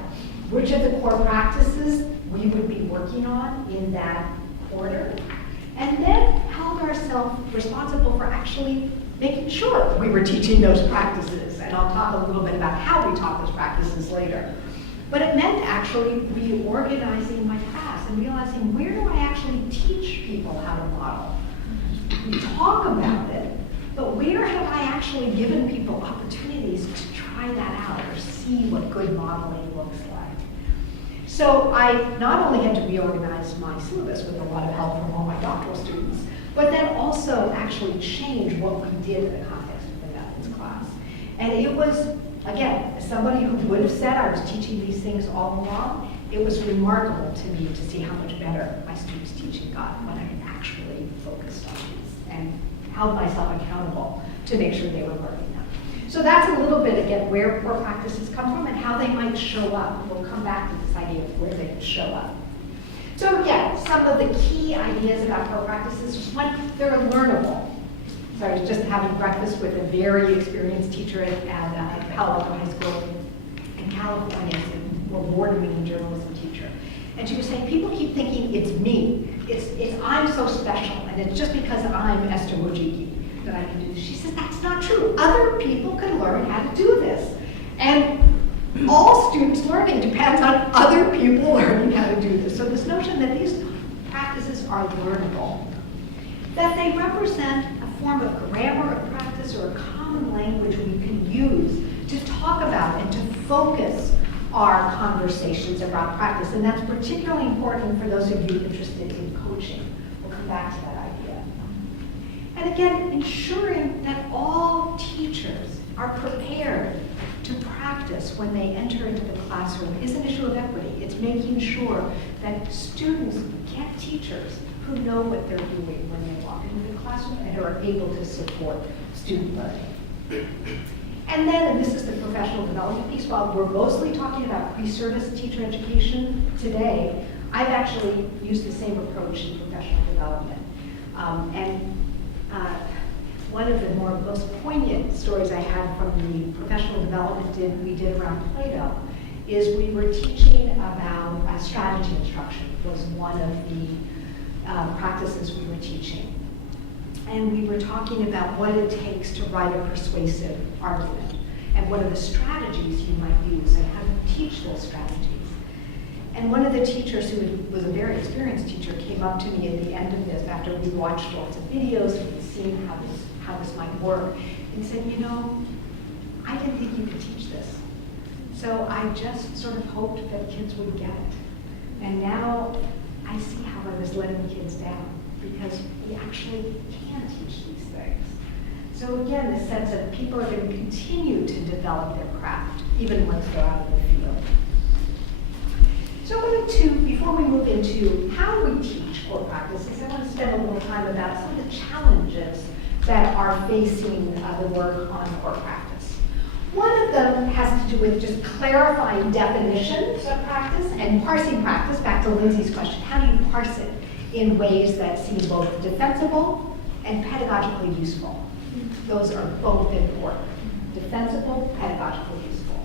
which of the core practices we would be working on in that quarter, and then held ourselves responsible for actually making sure we were teaching those practices. And I'll talk a little bit about how we taught those practices later. But it meant actually reorganizing my class and realizing, where do I actually teach people how to model? We talk about it, but where have I actually given people opportunities to try that out or see what good modeling looks like? So I not only had to reorganize my syllabus with a lot of help from all my doctoral students, but then also actually change what we did in the context of the methods class. And it was, again, as somebody who would have said I was teaching these things all along, it was remarkable to me to see how much better my students' teaching got when I actually focused on these and held myself accountable to make sure they were learning them. So that's a little bit, again, where core practices come from and how they might show up. We'll come back to this idea of where they show up. So again, some of the key ideas about core practices. One, they're learnable. So I was just having breakfast with a very experienced teacher at Palo Alto High School in California, an award-winning journalism teacher. And she was saying, people keep thinking it's me. It's I'm so special, and it's just because I'm Esther Wojcicki that I can do this. She says, that's not true. Other people can learn how to do this. And all students learning depends on other people learning how to do this. So this notion that these practices are learnable, that they represent a form of grammar of practice or a common language we can use to talk about and to focus our conversations about practice. And that's particularly important for those of you interested in coaching. We'll come back to that idea. And again, ensuring that all teachers are prepared to practice when they enter into the classroom is an issue of equity. It's making sure that students get teachers who know what they're doing when they walk into the classroom and are able to support student learning. And then, and this is the professional development piece, while we're mostly talking about pre-service teacher education today, I've actually used the same approach in professional development. One of the most poignant stories I had from the professional development we did around Plato is we were teaching about strategy instruction was one of the practices we were teaching. And we were talking about what it takes to write a persuasive argument and what are the strategies you might use and how to teach those strategies. And one of the teachers, who was a very experienced teacher, came up to me at the end of this after we watched lots of videos and we'd seen how this might work, and said, you know, I didn't think you could teach this. So I just sort of hoped that kids would get it. And now I see how I was letting kids down, because we actually can teach these things. So again, the sense that people are going to continue to develop their craft, even once they're out of the field. So I wanted to, before we move into how we teach core practices, I want to spend a little time about some of the challenges that are facing the work on core practice. One of them has to do with just clarifying definitions of practice and parsing practice. Back to Lindsay's question, how do you parse it in ways that seem both defensible and pedagogically useful? Those are both important. Defensible, pedagogically useful.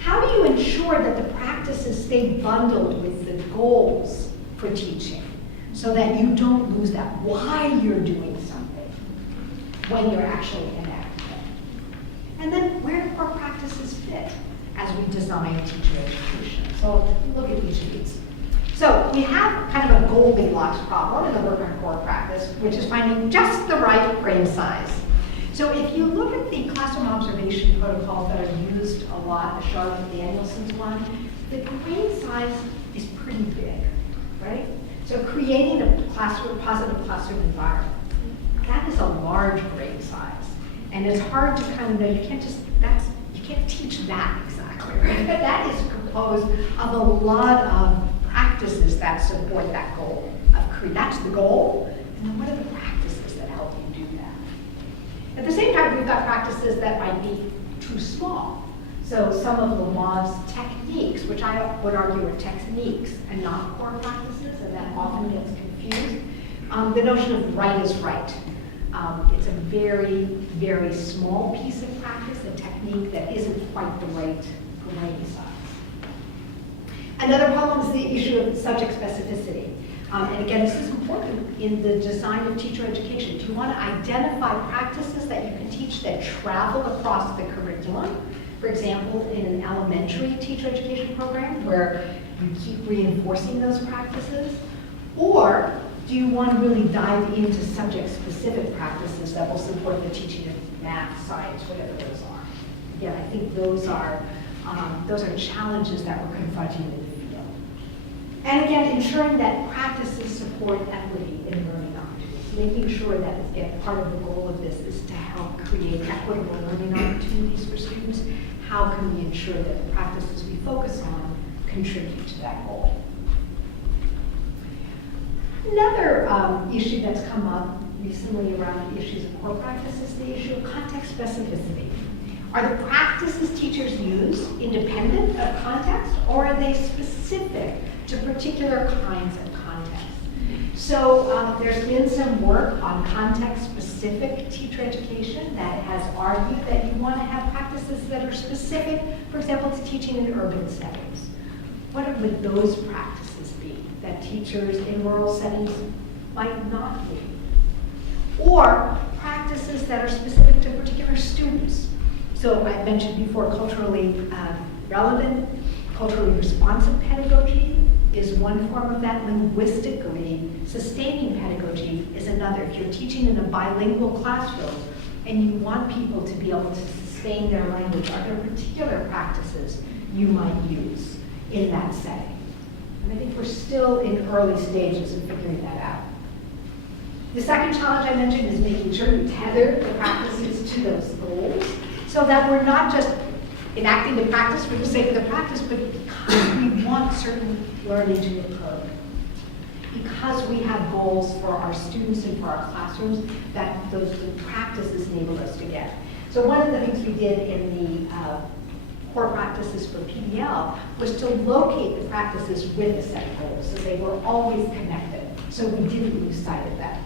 How do you ensure that the practices stay bundled with the goals for teaching so that you don't lose that why you're doing something when you're actually enacting it? And then where do core practices fit as we design teacher education? So look at each of these. So we have kind of a Goldilocks problem in the work on core practice, which is finding just the right grain size. So if you look at the classroom observation protocols that are used a lot, the Charlotte Danielson's one, the grain size is pretty big, right? So creating a classroom, positive classroom environment, that is a large grain size. And it's hard to kind of know, you can't teach that exactly, right? But that is composed of a lot of practices that support that goal. That's the goal, and then what are the practices that help you do that? At the same time, we've got practices that might be too small. So some of Lamotte's techniques, which I would argue are techniques and not core practices, and that often gets confused. The notion of right is right. It's a very, very small piece of practice, a technique that isn't quite the right grain size. Another problem is the issue of subject specificity. And again, this is important in the design of teacher education. Do you want to identify practices that you can teach that travel across the curriculum? For example, in an elementary teacher education program where you keep reinforcing those practices? Or do you want to really dive into subject-specific practices that will support the teaching of math, science, whatever those are? Again, I think those are challenges that we're confronting in the field. And again, ensuring that practices support equity in learning opportunities, making sure that, again, part of the goal of this is to help create equitable learning opportunities for students. How can we ensure that the practices we focus on contribute to that goal? Another issue that's come up recently around the issues of core practice is the issue of context specificity. Are the practices teachers use independent of context, or are they specific to particular kinds of context? So there's been some work on context-specific teacher education that has argued that you want to have practices that are specific, for example, to teaching in urban settings. What would those practices be that teachers in rural settings might not do? Or practices that are specific to particular students. So I mentioned before culturally relevant, culturally responsive pedagogy is one form of that. Linguistically sustaining pedagogy is another. If you're teaching in a bilingual classroom and you want people to be able to sustain their language, are there particular practices you might use in that setting? And I think we're still in early stages of figuring that out. The second challenge I mentioned is making sure we tether the practices to those goals so that we're not just enacting the practice for the sake of the practice, but because we want certain learning to occur. Because we have goals for our students and for our classrooms that those practices enable us to get. So one of the things we did in the core practices for PBL was to locate the practices with a set of goals, so they were always connected, so we didn't lose sight of that.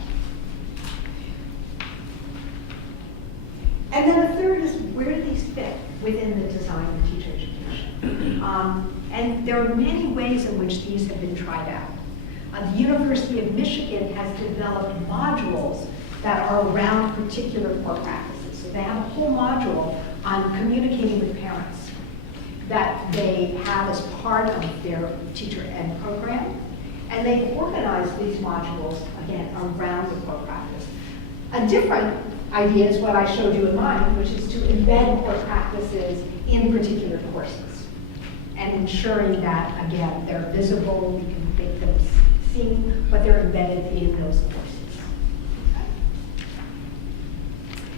And then the third is, where do these fit within the design of teacher education? And there are many ways in which these have been tried out. The University of Michigan has developed modules that are around particular core practices. So they have a whole module on communicating with parents that they have as part of their teacher ed program. And they organize these modules, again, around the core practice. A different idea is what I showed you in mine, which is to embed core practices in particular courses and ensuring that, again, they're visible, we can make them seen, but they're embedded in those courses. Okay.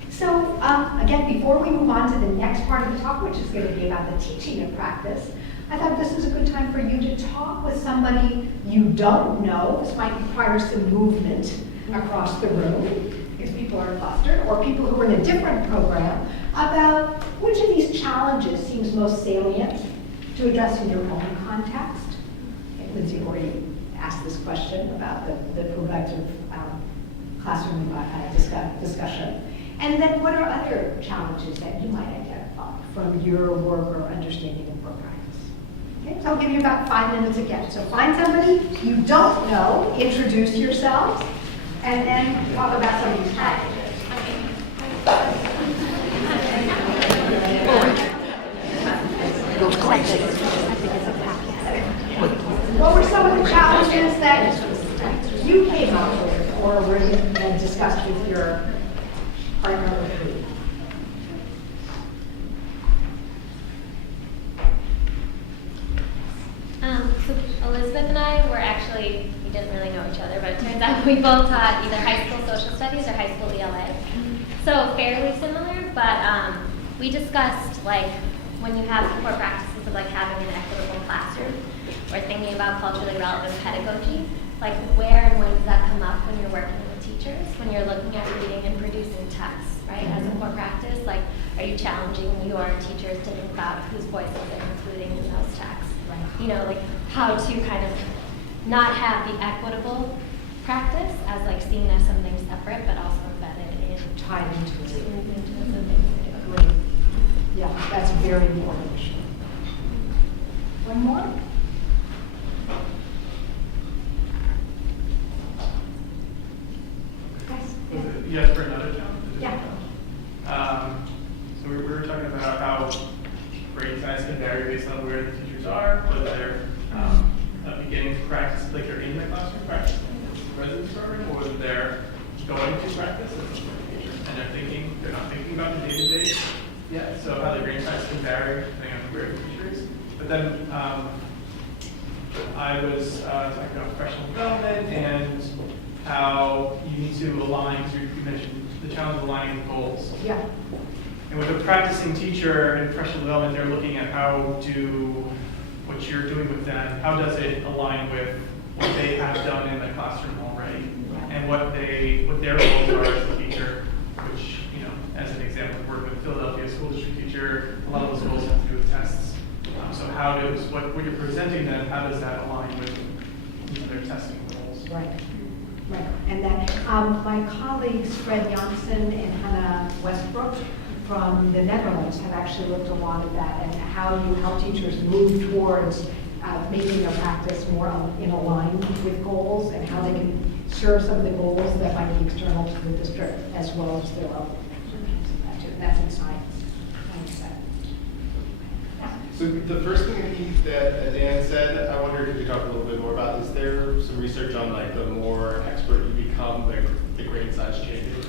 So, again, before we move on to the next part of the talk, which is going to be about the teaching of practice, I thought this is a good time for you to talk with somebody you don't know. This might require some movement across the room, because people are clustered, or people who are in a different program, about which of these challenges seems most salient to address in your own context. Okay, Lindsay already asked this question about the productive classroom discussion. And then what are other challenges that you might identify from your work or understanding of work practice? Okay, so I'll give you about 5 minutes again. So find somebody you don't know, introduce yourselves, and then talk about some of these challenges. What were some of the challenges that you came up with or were discussed with your partner or group? So Elizabeth and I were actually, we didn't really know each other, but it turns out we both taught either high school social studies or high school ELA. So fairly similar, but we discussed like when you have the core practices of like having an equitable classroom or thinking about culturally relevant pedagogy, like where and when does that come up when you're working with teachers, when you're looking at reading and producing texts, right, as a core practice? Like, are you challenging your teachers to think about whose voices they're including in those texts? You know, like how to kind of not have the equitable practice as like seen as something separate, but also embedded in tied into it. the things Great. Yeah, that's very important. One more? Yes, for another challenge? Yeah. So we were talking about how grade size can vary based on where the teachers are, whether they're beginning to practice, like they're in the classroom practicing the residence program, or whether they're going to practice as a teacher and they're not thinking about the day-to-day yet. So how the grade size can vary depending on where the teacher is. But then I was talking about professional development and how you need to align, because you mentioned the challenge of aligning the goals. Yeah. And with a practicing teacher in professional development, they're looking at what you're doing with them, how does it align with what they have done in the classroom already, and what their goals are as a teacher, which, you know, as an example, working with Philadelphia school district teacher, a lot of those goals have to do with tests. So how does, what you're presenting them, how does that align with, you know, their testing goals? Right. Right, and then my colleagues Fred Janssen and Hannah Westbrook from the Netherlands have actually looked a lot at that and how you help teachers move towards making their practice more in alignment with goals and how they can serve some of the goals that might be external to the district as well as their own. That's in science. mindset. So the first thing that Dan said, I wonder if you could talk a little bit more about, is there some research on like the more expert you become, the grain size changes?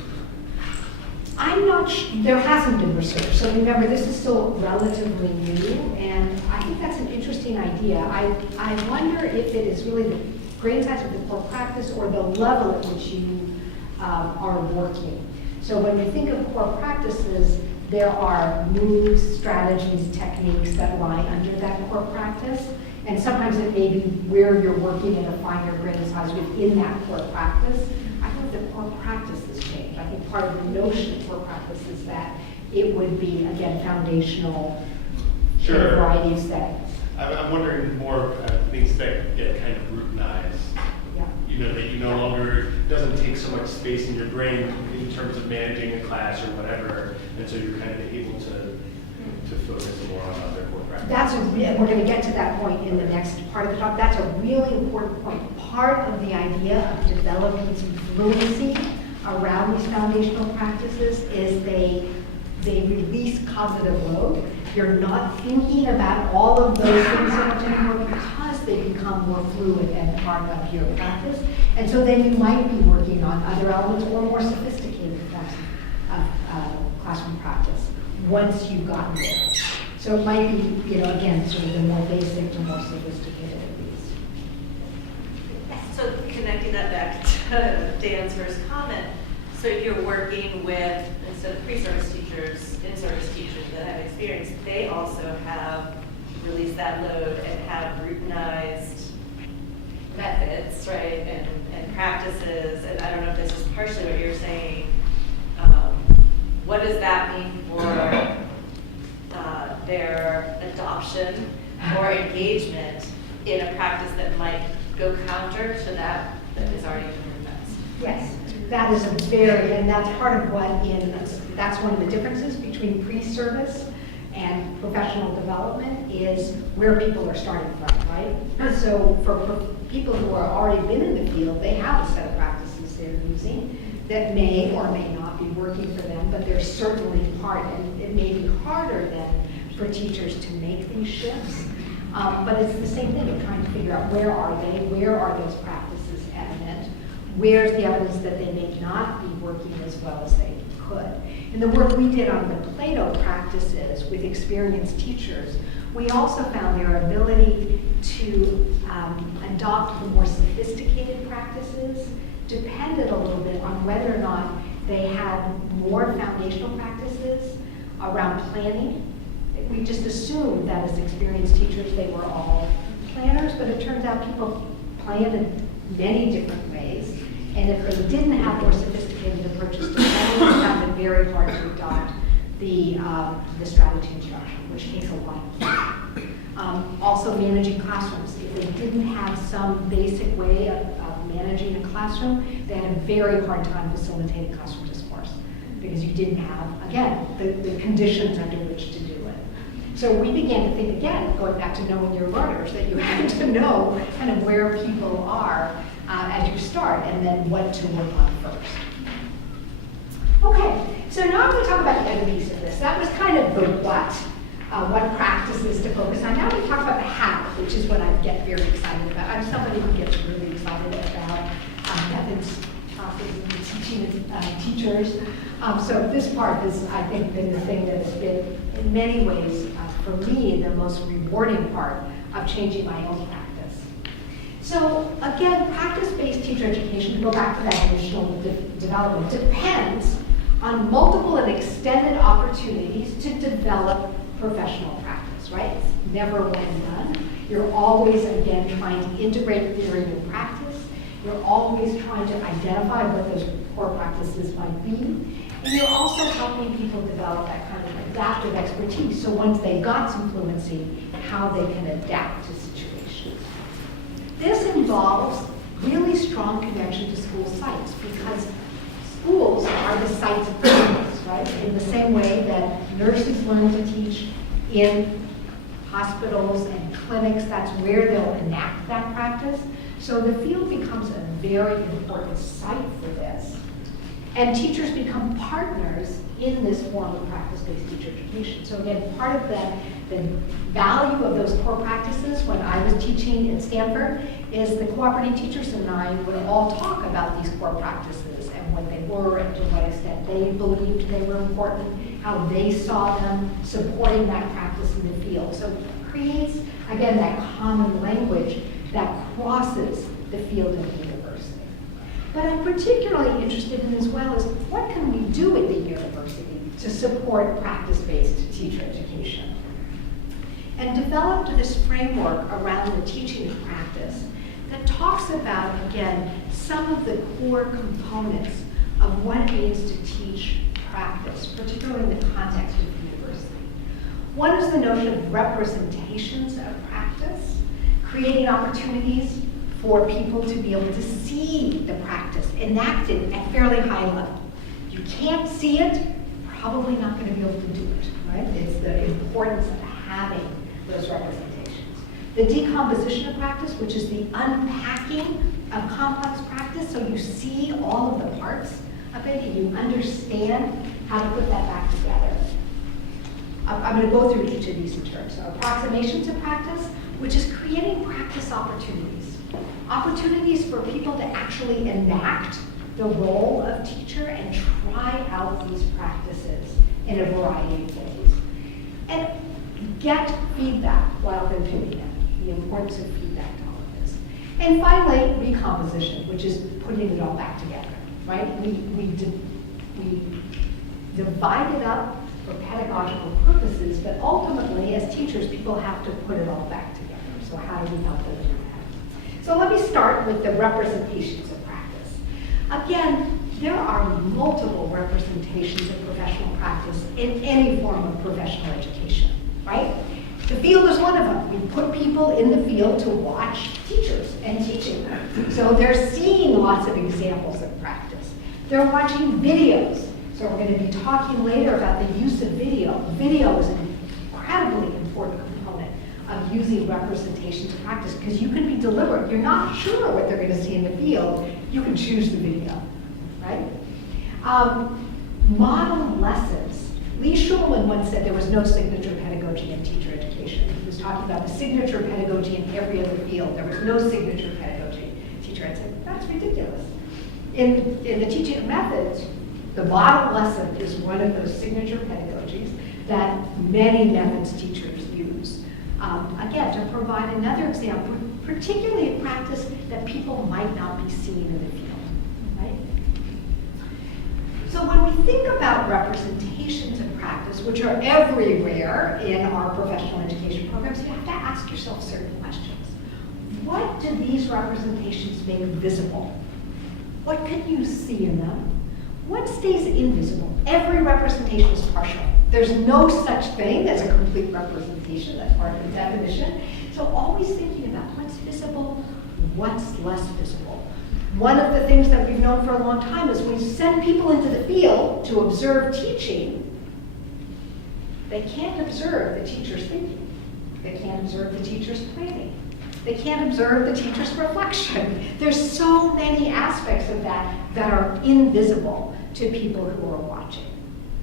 I'm not there hasn't been research. So remember, this is still relatively new, and I think that's an interesting idea. I wonder if it is really the grain size of the core practice or the level at which you are working. So when we think of core practices, there are moves, strategies, techniques that lie under that core practice. And sometimes it may be where you're working in a finer grain size within that core practice. I think the core practice has changed. I think part of the notion of core practice is that it would be, again, foundational in a variety of settings. I'm wondering more of things that get kind of routinized. Yeah. You know, that you no longer, doesn't take so much space in your brain in terms of managing a class or whatever, and so you're kind of able to focus more on other core practices. We're going to get to that point in the next part of the talk. That's a really important point. Part of the idea of developing some fluency around these foundational practices is they release cognitive load. You're not thinking about all of those things so much anymore because they become more fluid and part of your practice. And so then you might be working on other elements or more sophisticated forms of classroom practice once you've gotten there. So it might be, again, sort of the more basic to more sophisticated of these. So connecting that back to Dan's first comment, so if you're working with, instead of pre-service teachers, in-service teachers that have experience, they also have released that load and have routinized methods, right, and practices, and I don't know if this is partially what you're saying. What does that mean for their adoption or engagement in a practice that might go counter to that is already in Yes, that is and that's part of that's one of the differences between pre-service and professional development is where people are starting from, right? So for people who are already been in the field, they have a set of practices they're using that may or may not be working for them, but they're certainly part, and it may be harder then for teachers to make these shifts. But it's the same thing of trying to figure out where are those practices evident, where's the evidence that they may not be working as well as they could. In the work we did on the Plato practices with experienced teachers, we also found their ability to adopt the more sophisticated practices depended a little bit on whether or not they had more foundational practices around planning. We just assumed that as experienced teachers they were all planners, but it turns out people plan in many different ways. And if they didn't have more sophisticated approaches to planning, it found it very hard to adopt the strategy instruction, which takes a lot of planning. Also managing classrooms. If they didn't have some basic way of managing a classroom, they had a very hard time facilitating classroom discourse because you didn't have, again, the conditions under which to do it. So we began to think, again, going back to knowing your learners, that you have to know kind of where people are as you start and then what to work on first. Okay, so now I'm going to talk about the other piece of this. That was kind of the what practices to focus on. Now we talk about the how, which is what I get very excited about. I'm somebody who gets really excited about methods, processes, and teaching teachers. So this part has, I think, been the thing that has been, in many ways, for me, the most rewarding part of changing my own practice. So again, practice-based teacher education, to go back to that initial development, depends on multiple and extended opportunities to develop professional practice, right? It's never one and done. You're always, again, trying to integrate theory and practice. You're always trying to identify what those core practices might be. And you're also helping people develop that kind of adaptive expertise. So once they've got some fluency, how they can adapt to situations. This involves really strong connection to school sites because schools are the sites of practice, right? In the same way that nurses learn to teach in hospitals and clinics, that's where they'll enact that practice. So the field becomes a very important site for this. And teachers become partners in this form of practice-based teacher education. So again, part of the value of those core practices when I was teaching at Stanford is the cooperating teachers and I would all talk about these core practices and what they were and to what extent they believed they were important, how they saw them supporting that practice in the field. So it creates, again, that common language that crosses the field of the university. But I'm particularly interested in as well is what can we do at the university to support practice-based teacher education? And developed this framework around the teaching of practice that talks about, again, some of the core components of what it means to teach practice, particularly in the context of the university. One is the notion of representations of practice, creating opportunities for people to be able to see the practice enacted at fairly high level. You can't see it, probably not going to be able to do it, right? It's the importance of having those representations. The decomposition of practice, which is the unpacking of complex practice, so you see all of the parts of it and you understand how to put that back together. I'm going to go through each of these in turn. So approximations of practice, which is creating practice opportunities. Opportunities for people to actually enact the role of teacher and try out these practices in a variety of ways. And get feedback while they're doing it, the importance of feedback to all of this. And finally, recomposition, which is putting it all back together, right? We divide it up for pedagogical purposes, but ultimately, as teachers, people have to put it all back together. So how do we help them do that? So let me start with the representations of practice. Again, there are multiple representations of professional practice in any form of professional education, right? The field is one of them. We put people in the field to watch teachers and teaching them. So they're seeing lots of examples of practice. They're watching videos. So we're going to be talking later about the use of video. Video is an incredibly important component of using representations of practice because you can be deliberate. You're not sure what they're going to see in the field. You can choose the video, right? Model lessons. Lee Shulman once said there was no signature pedagogy in teacher education. He was talking about the signature pedagogy in every other field. There was no signature pedagogy in teacher. I said, that's ridiculous. In the teaching of methods, the model lesson is one of those signature pedagogies that many methods teachers use. Again, to provide another example, particularly a practice that people might not be seeing in the field, right? So when we think about representations of practice, which are everywhere in our professional education programs, you have to ask yourself certain questions. What do these representations make visible? What can you see in them? What stays invisible? Every representation is partial. There's no such thing as a complete representation. That's part of the definition. So always thinking about what's visible, what's less visible. One of the things that we've known for a long time is when we send people into the field to observe teaching, they can't observe the teacher's thinking. They can't observe the teacher's planning. They can't observe the teacher's reflection. There's so many aspects of that that are invisible to people who are watching.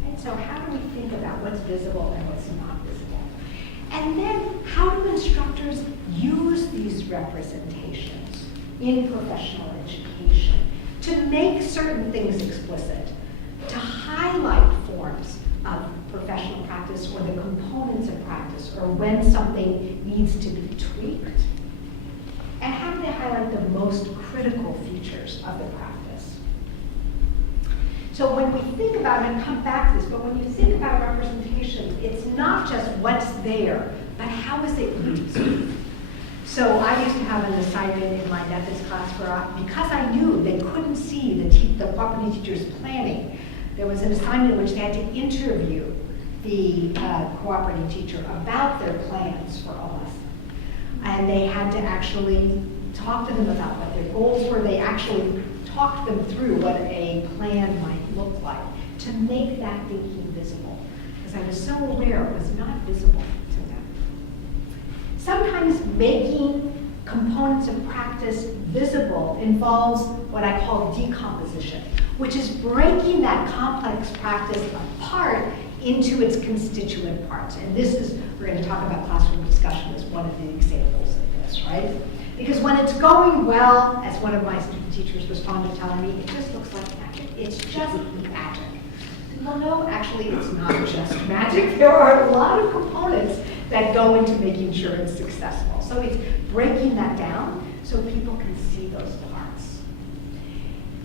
Right? So how do we think about what's visible and what's not visible? And then how do instructors use these representations in professional education to make certain things explicit, to highlight forms of professional practice or the components of practice or when something needs to be tweaked? And how do they highlight the most critical features of the practice? So when we think about, and I'll come back to this, but when you think about representation, it's not just what's there, but how is it used? So I used to have an assignment in my methods class where, because I knew they couldn't see the cooperating teacher's planning, there was an assignment in which they had to interview the cooperating teacher about their plans for a lesson. And they had to actually talk to them about what their goals were. They actually talked them through what a plan might look like to make that thinking visible. Because I was so aware it was not visible to them. Sometimes making components of practice visible involves what I call decomposition, which is breaking that complex practice apart into its constituent parts. And this is, we're going to talk about classroom discussion as one of the examples of this, right? Because when it's going well, as one of my student teachers responded telling me, it just looks like magic. It's just magic. Well, no, actually, it's not just magic. There are a lot of components that go into making sure it's successful. So it's breaking that down so people can see those parts.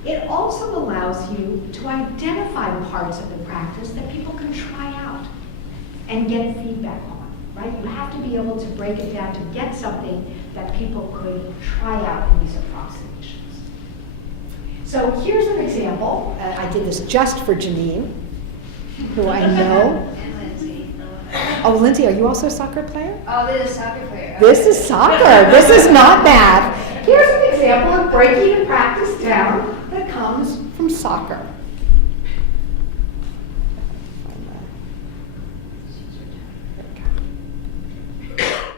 It also allows you to identify parts of the practice that people can try out and get feedback on, right? You have to be able to break it down to get something that people could try out in these approximations. So here's an example. I did this just for Janine, who I know. And Lindsay. Oh, Lindsay, are you also a soccer player? Oh, this is a soccer player. This is soccer. This is not math. Here's an example of breaking a practice down that comes from soccer.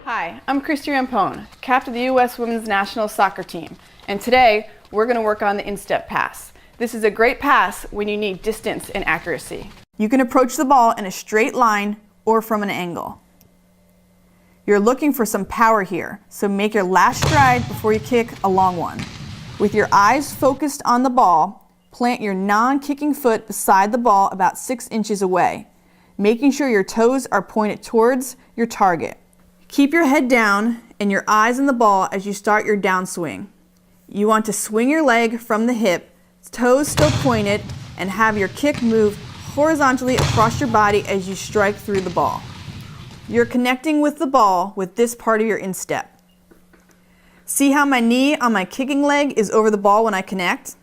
Hi, I'm Christy Rampone, captain of the U.S. Women's National Soccer Team, and today we're going to work on the instep pass. This is a great pass when you need distance and accuracy. You can approach the ball in a straight line or from an angle. You're looking for some power here, so make your last stride before you kick a long one. With your eyes focused on the ball, plant your non-kicking foot beside the ball about 6 inches away, making sure your toes are pointed towards your target. Keep your head down and your eyes on the ball as you start your downswing. You want to swing your leg from the hip, toes still pointed, and have your kick move horizontally across your body as you strike through the ball. You're connecting with the ball with this part of your instep. See how my knee on my kicking leg is over the ball when I connect?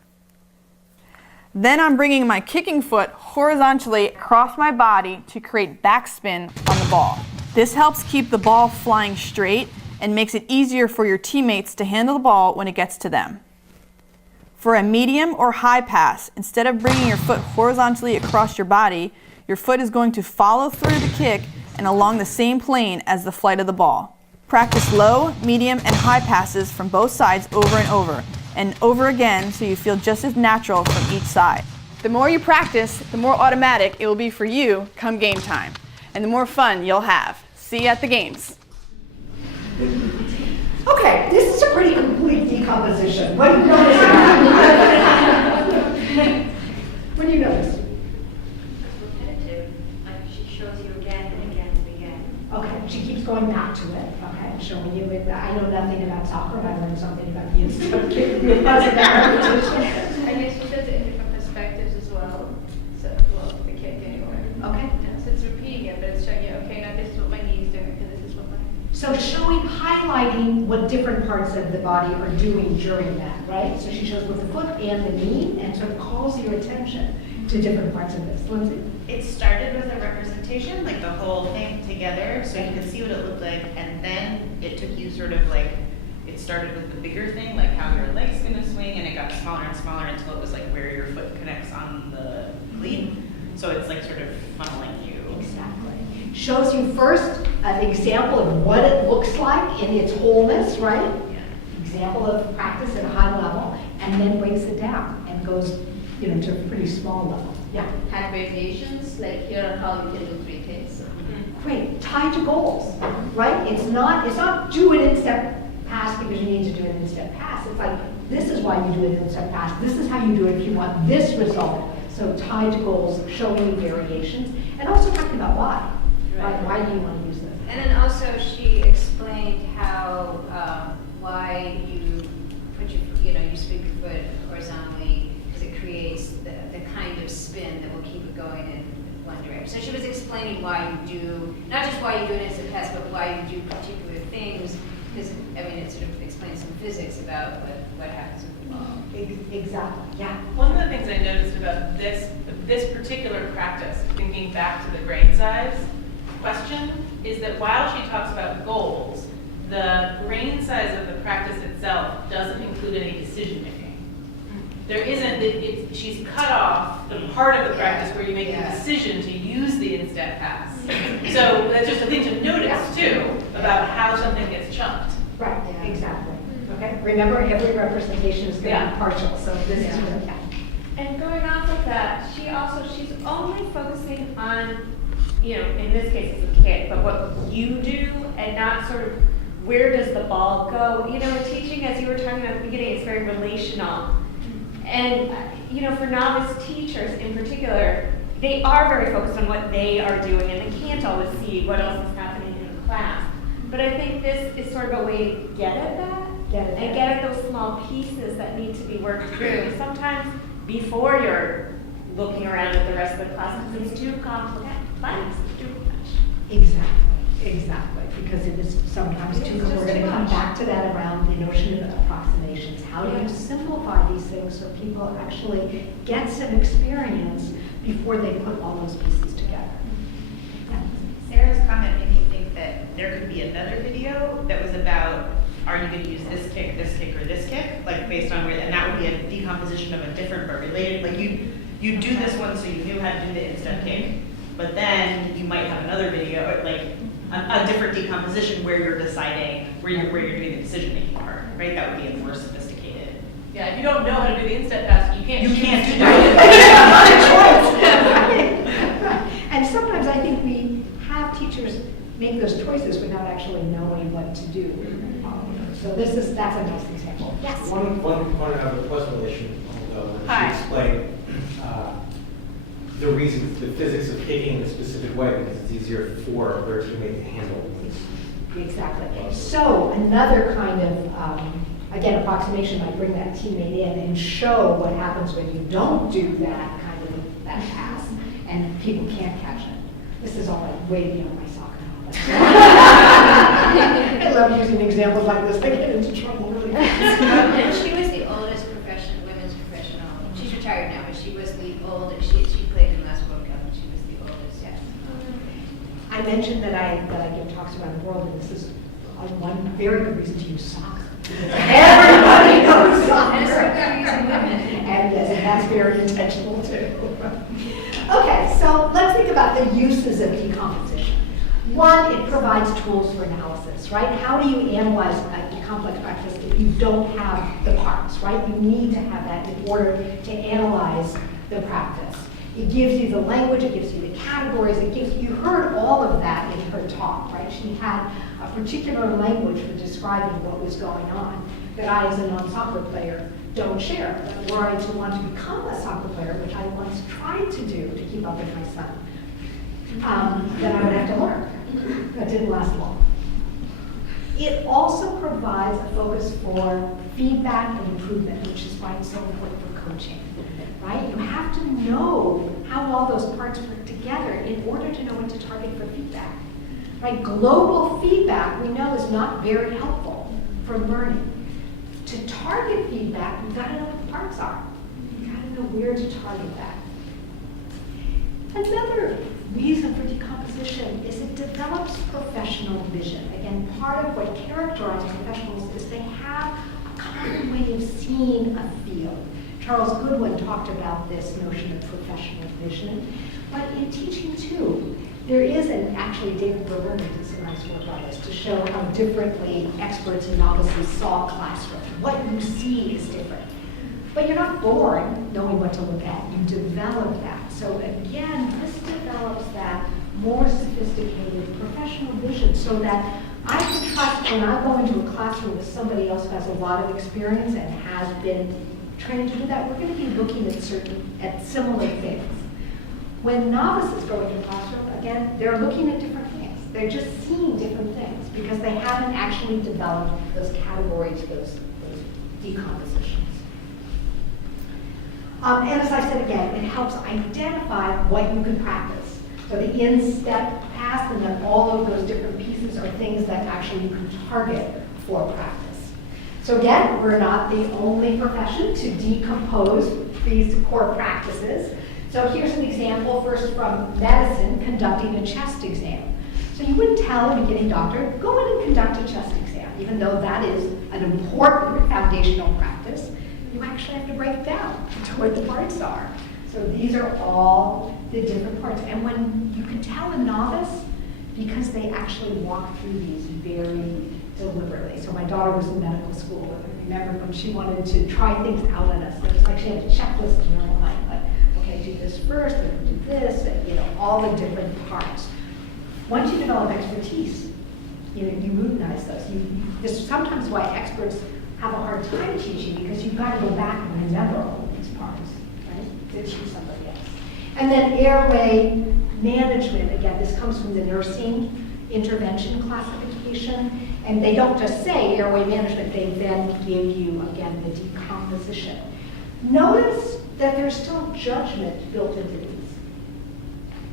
Then I'm bringing my kicking foot horizontally across my body to create backspin on the ball. This helps keep the ball flying straight and makes it easier for your teammates to handle the ball when it gets to them. For a medium or high pass, instead of bringing your foot horizontally across your body, your foot is going to follow through the kick and along the same plane as the flight of the ball. Practice low, medium, and high passes from both sides over and over again so you feel just as natural from each side. The more you practice, the more automatic it will be for you come game time, and the more fun you'll have. See you at the games. Okay, this is a pretty complete decomposition. What do you notice? What do you notice? It's repetitive. Like she shows you again and again and again. Okay, she keeps going back to it. Okay, showing you it. I know nothing about soccer, but I learned something about the instant kick because of that repetition. I guess she does it in different perspectives as well. So, well, the kick anyway. Okay. Yeah, so it's repeating it, but it's showing you, okay, now this is what my knee is doing, because this is what my... So showing, highlighting what different parts of the body are doing during that, right? So she shows both the foot and the knee and sort of calls your attention to different parts of this. Lindsay? It started with a representation, like the whole thing together, so you could see what it looked like, and then it took you sort of like, it started with the bigger thing, like how your leg's gonna swing, and it got smaller and smaller until it was like where your foot connects on the cleat. So it's like sort of funneling you. Exactly. Shows you first an example of what it looks like in its wholeness, right? Yeah. Example of practice at a high level, and then breaks it down and goes, you know, to a pretty small level. Yeah. Have variations, like here are how you can do 3 things. Great. Tied to goals, right? It's not do an instep pass because you need to do an instep pass. It's like this is why you do an instep pass. This is how you do it if you want this result. So tied to goals, showing you variations, and also talking about why. Right. Why do you want to use this? And then also she explained how, why you put you speak your foot horizontally, because it creates the kind of spin that will keep it going in one direction. So she was explaining why you do, not just why you do it as a pass, but why you do particular things, because, it sort of explains some physics about what happens with the ball. Exactly, yeah. One of the things I noticed about this particular practice, thinking back to the brain size question, is that while she talks about goals, the brain size of the practice itself doesn't include any decision making. There isn't, she's cut off the part of the practice where you make the decision to use the instep pass. So that's just a thing to notice too, about how something gets chunked. Right, exactly. Okay, remember every representation is going to be partial, so this is And going off of that, she's only focusing on, in this case it's a kid, but what you do and not sort of where does the ball go. In teaching, as you were talking about at the beginning, it's very relational. And, for novice teachers in particular, they are very focused on what they are doing and they can't always see what else is happening in the class. But I think this is sort of a way to get at that and get at those small pieces that need to be worked through. Sometimes before you're looking around at the rest of the class, because it's too complex, it's too much. Exactly, because it is sometimes too, we're going to come back to that around the notion of approximations. How do you simplify these things so people actually get some experience before they put all those pieces together? Sarah's comment made me think that there could be another video that was about, are you going to use this kick, or this kick, like based on where, and that would be a decomposition of a different but related, like you do this one so you knew how to do the instant kick, but then you might have another video, like a different decomposition where you're deciding, where you're doing the decision-making part, right? That would be a more sophisticated. Yeah, if you don't know how to do the instant pass, you can't do it. And sometimes I think we have teachers make those choices without actually knowing what to do. So that's a nice example. Yes. One component of the presentation, Hi. she explained the reason, the physics of kicking in a specific way, because it's easier for her to make the handle. Exactly. So another kind of, again, approximation might bring that teammate in and show what happens when you don't do that kind of that pass, and people can't catch it. This is all like way beyond my soccer knowledge. I love using examples like this. They get into trouble really fast. She was the oldest women's professional. She's retired now, but she was the oldest. She played in last World Cup, and she was the oldest. Yes. I mentioned that I give talks around the world, and this is one very good reason to use soccer. Everybody knows soccer. And yes, and that's very intentional too. Okay, so let's think about the uses of decomposition. One, it provides tools for analysis, right? How do you analyze a complex practice if you don't have the parts, right? You need to have that in order to analyze the practice. It gives you the language, it gives you the categories, you heard all of that in her talk, right? She had a particular language for describing what was going on that I, as a non-soccer player, don't share. Were I to want to become a soccer player, which I once tried to do to keep up with my son, then I would have to learn. That didn't last long. It also provides a focus for feedback and improvement, which is why it's so important for coaching. Right? You have to know how all those parts work together in order to know when to target for feedback. Right? Global feedback, we know, is not very helpful for learning. To target feedback, you've got to know what the parts are. You've got to know where to target that. Another reason for decomposition is it develops professional vision. Again, part of what characterizes professionals is they have a common way of seeing a field. Charles Goodwin talked about this notion of professional vision, but in teaching too, there is, and actually David Berlin did some nice work on this to show how differently experts and novices saw classroom. What you see is different. But you're not born knowing what to look at, you develop that. So again, this develops that more sophisticated professional vision so that I can trust when I go into a classroom with somebody else who has a lot of experience and has been trained to do that, we're going to be looking at similar things. When novices go into a classroom, again, they're looking at different things. They're just seeing different things because they haven't actually developed those categories, those decompositions. And as I said again, it helps identify what you can practice. So the in-step pass and then all of those different pieces are things that actually you can target for practice. So again, we're not the only profession to decompose these core practices. So here's an example first from medicine conducting a chest exam. So you wouldn't tell a beginning doctor, go in and conduct a chest exam, even though that is an important foundational practice. You actually have to break it down to what the parts are. So these are all the different parts. And when you can tell a novice, because they actually walk through these very deliberately. So my daughter was in medical school, and I remember when she wanted to try things out on us, it was like she had a checklist in her mind, like, okay, do this first, and do this, and, you know, all the different parts. Once you develop expertise, you know, you routinize those. This is sometimes why experts have a hard time teaching, because you've got to go back and remember all of these parts, right, to teach somebody else. And then airway management, again, this comes from the nursing intervention classification, and they don't just say airway management, they then give you, again, the decomposition. Notice that there's still judgment built into these.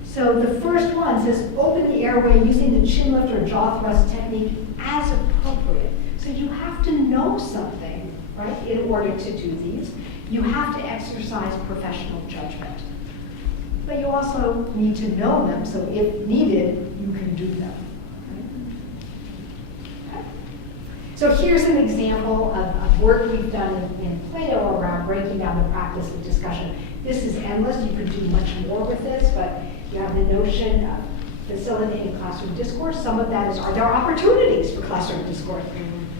So the first one says, open the airway using the chin lift or jaw thrust technique as appropriate. So you have to know something, right, in order to do these. You have to exercise professional judgment. But you also need to know them, so if needed, you can do them. Right? Okay. So here's an example of work we've done in Plato around breaking down the practice of discussion. This is endless. You could do much more with this, but you have the notion of facilitating classroom discourse. Some of that is, are there opportunities for classroom discourse?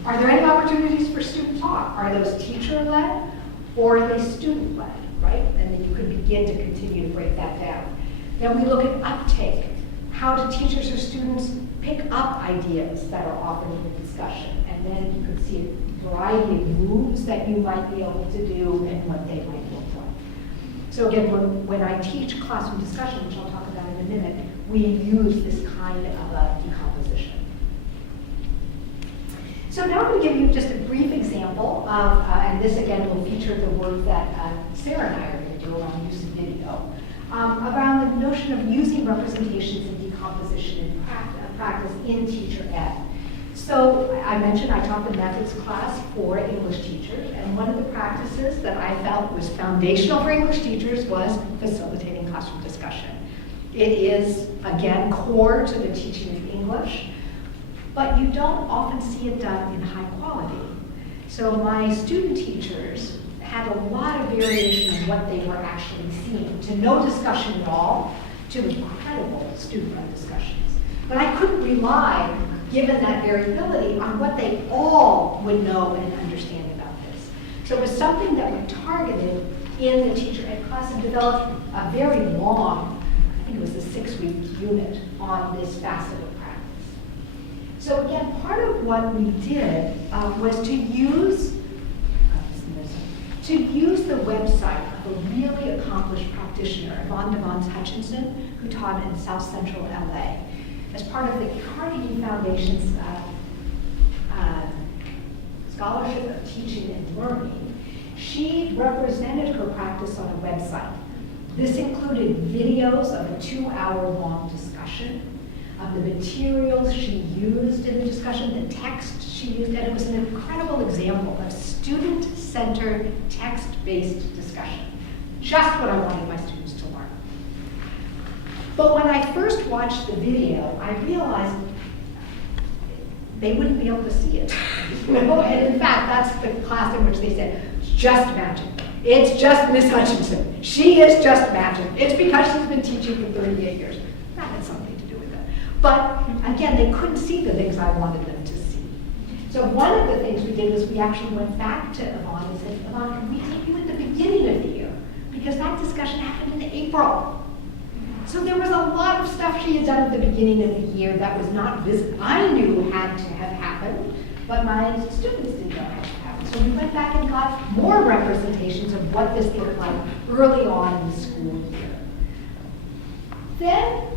Are there any opportunities for student talk? Are those teacher-led or are they student-led, right? And then you could begin to continue to break that down. Then we look at uptake. How do teachers or students pick up ideas that are offered in the discussion? And then you could see a variety of moves that you might be able to do and what they might look like. So again, when I teach classroom discussion, which I'll talk about in a minute, we use this kind of a decomposition. So now I'm going to give you just a brief example of, and this again will feature the work that Sarah and I are going to do around use of video, around the notion of using representations and decomposition in practice in teacher ed. So I mentioned I taught the methods class for English teachers, and one of the practices that I felt was foundational for English teachers was facilitating classroom discussion. It is, again, core to the teaching of English, but you don't often see it done in high quality. So my student teachers had a lot of variation in what they were actually seeing, to no discussion at all, to incredible student-led discussions. But I couldn't rely, given that variability, on what they all would know and understand about this. So it was something that we targeted in the teacher ed class and developed a very long, I think it was a 6-week unit on this facet of practice. So again, part of what we did was to use the website of a really accomplished practitioner, Yvonne Devons Hutchinson, who taught in South Central LA. As part of the Carnegie Foundation's Scholarship of Teaching and Learning, she represented her practice on a website. This included videos of a 2-hour-long discussion, of the materials she used in the discussion, the text she used, and it was an incredible example of student-centered, text-based discussion. Just what I wanted my students to learn. But when I first watched the video, I realized they wouldn't be able to see it. And in fact, that's the class in which they said, it's just magic. It's just Miss Hutchinson. She is just magic. It's because she's been teaching for 38 years. That had something to do with it. But again, they couldn't see the things I wanted them to see. So one of the things we did was we actually went back to Yvonne and said, Yvonne, can we take you at the beginning of the year? Because that discussion happened in April. So there was a lot of stuff she had done at the beginning of the year that was not visible. I knew had to have happened, but my students didn't know had to happen. So we went back and got more representations of what this looked like early on in the school year. Then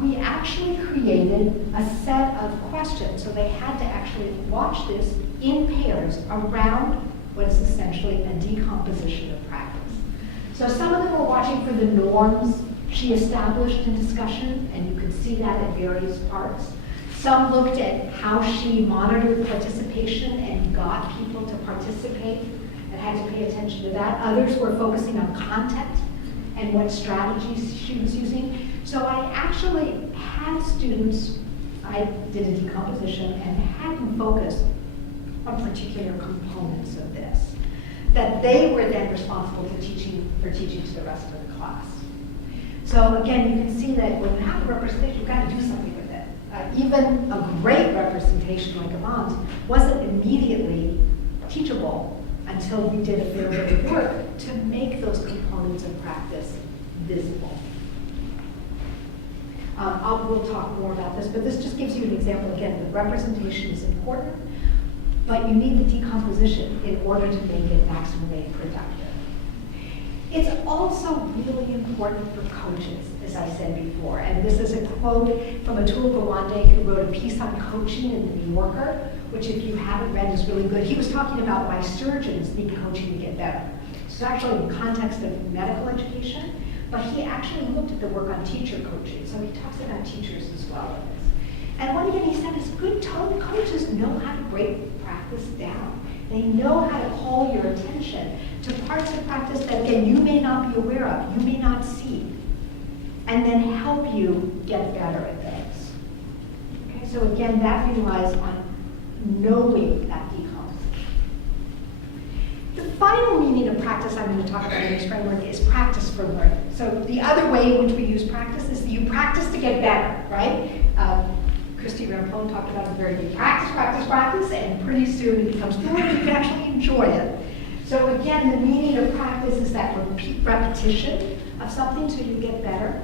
we actually created a set of questions. So they had to actually watch this in pairs around what is essentially a decomposition of practice. So some of them were watching for the norms she established in discussion, and you could see that at various parts. Some looked at how she monitored participation and got people to participate and had to pay attention to that. Others were focusing on content and what strategies she was using. So I actually had students, I did a decomposition and had them focus on particular components of this, that they were then responsible for teaching to the rest of the class. So again, you can see that when you have a representation, you've got to do something with it. even a great representation like Yvonne's wasn't immediately teachable until we did a fair bit of work to make those components of practice visible. We'll talk more about this, but this just gives you an example. Again, the representation is important, but you need the decomposition in order to make it maximally productive. It's also really important for coaches, as I said before, and this is a quote from Atul Gawande, who wrote a piece on coaching in the New Yorker, which if you haven't read is really good. He was talking about why surgeons need coaching to get better. It's actually in the context of medical education, but he actually looked at the work on teacher coaching, so he talks about teachers as well in this. And one thing he said is good coaches know how to break practice down. They know how to call your attention to parts of practice that, again, you may not be aware of, you may not see, and then help you get better at those. Okay, so again, that relies on knowing that decomposition. The final meaning of practice I'm going to talk about in this framework is practice for learning. So the other way in which we use practice is that you practice to get better, right? Christy Rampone talked about the very good practice, and pretty soon it becomes fluent and you can actually enjoy it. So again, the meaning of practice is that repetition of something so you get better,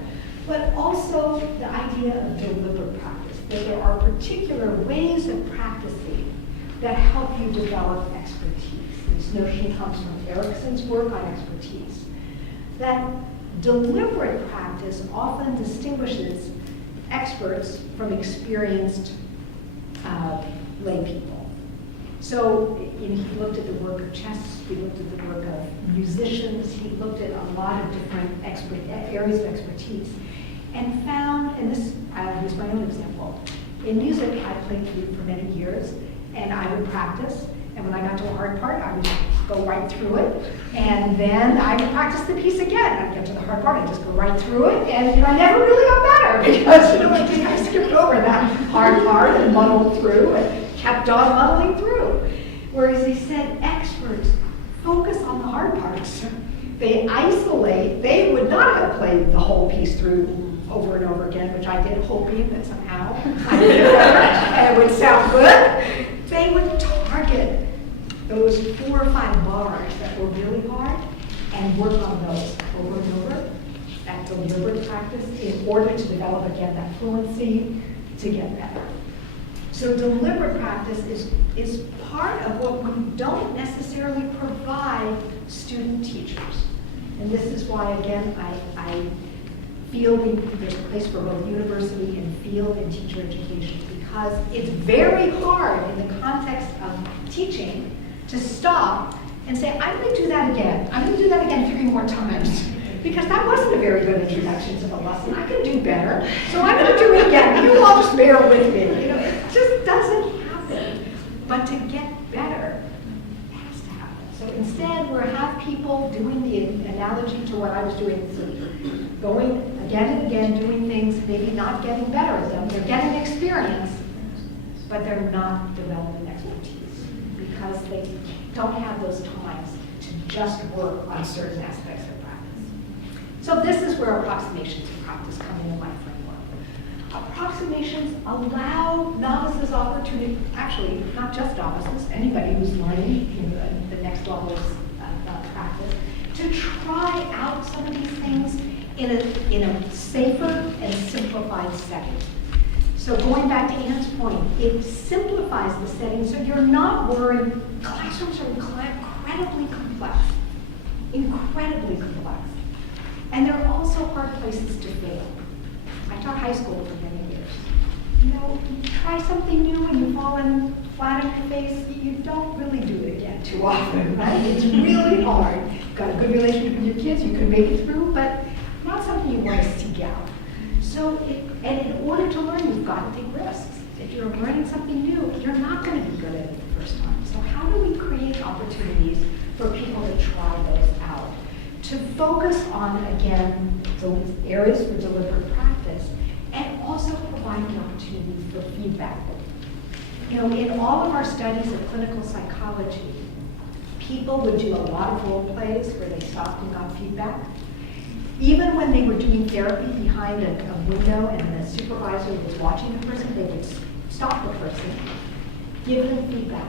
but also the idea of deliberate practice, that there are particular ways of practicing that help you develop expertise. This notion comes from Erickson's work on expertise. That deliberate practice often distinguishes experts from experienced lay people. So he looked at the work of chess, he looked at the work of musicians, he looked at a lot of different areas of expertise, and found, and this, I'll use my own example. In music, I played flute for many years, and I would practice, and when I got to a hard part, I would go right through it, and then I would practice the piece again. I'd get to the hard part, I'd just go right through it, and I never really got better, because I skipped over that hard part and muddled through, and kept on muddling through. Whereas he said experts focus on the hard parts. They isolate, they would not have played the whole piece through over and over again, which I did, hoping that somehow I did it better, and it would sound good. They would target those 4 or 5 bars that were really hard and work on those over and over. That deliberate practice in order to develop, again, that fluency to get better. So deliberate practice is part of what we don't necessarily provide student teachers. And this is why, again, I feel there's a place for both university and field and teacher education, because it's very hard in the context of teaching to stop and say, I'm going to do that again. I'm going to do that again 3 more times. Because that wasn't a very good introduction to the lesson. I can do better. So I'm going to do it again. You all just bear with me. It just doesn't happen. But to get better, it has to happen. So instead, we have people doing the analogy to what I was doing, going again and again, doing things, maybe not getting better at them. They're getting experience, but they're not developing expertise because they don't have those times to just work on certain aspects of practice. So this is where approximations of practice come into my framework. Approximations allow novices opportunity, actually not just novices, anybody who's learning the next level of practice, to try out some of these things in a safer and simplified setting. So going back to Anne's point, it simplifies the setting so you're not worried. Classrooms are incredibly complex, incredibly complex. And they're also hard places to fail. I taught high school for many years. You try something new and you fall in flat on your face, you don't really do it again too often, right? It's really hard. You've got a good relationship with your kids, you can make it through, but not something you want to seek out. So, and in order to learn, you've got to take risks. If you're learning something new, you're not going to be good at it the first time. So how do we create opportunities for people to try those out? To focus on, again, those areas for deliberate practice, and also providing opportunities for feedback. In all of our studies of clinical psychology, people would do a lot of role plays where they stopped and got feedback. Even when they were doing therapy behind a window and the supervisor was watching the person, they would person, give them feedback,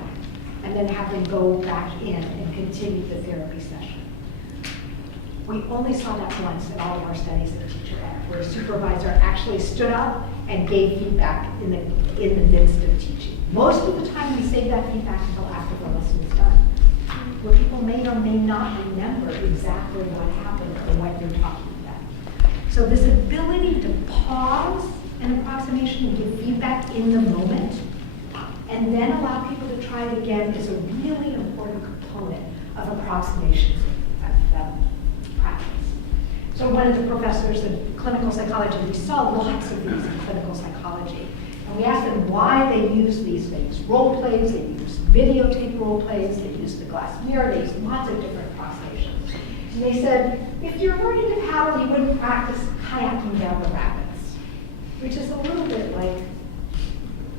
and then have them go back in and continue the therapy session. We only saw that once in all of our studies at Teacher Ed, where a supervisor actually stood up and gave feedback in the midst of teaching. Most of the time, we save that feedback until after the lesson is done, where people may or may not remember exactly what happened or what you're talking about. So this ability to pause an approximation and give feedback in the moment, and then allow people to try it again, is a really important component of approximations of practice. So one of the professors in clinical psychology, we saw lots of these in clinical psychology. And we asked them why they use these things. Role plays, they use videotape role plays, they use the glass mirror, they use lots of different approximations. And they said, if you're learning to paddle, you wouldn't practice kayaking down the rapids, which is a little bit like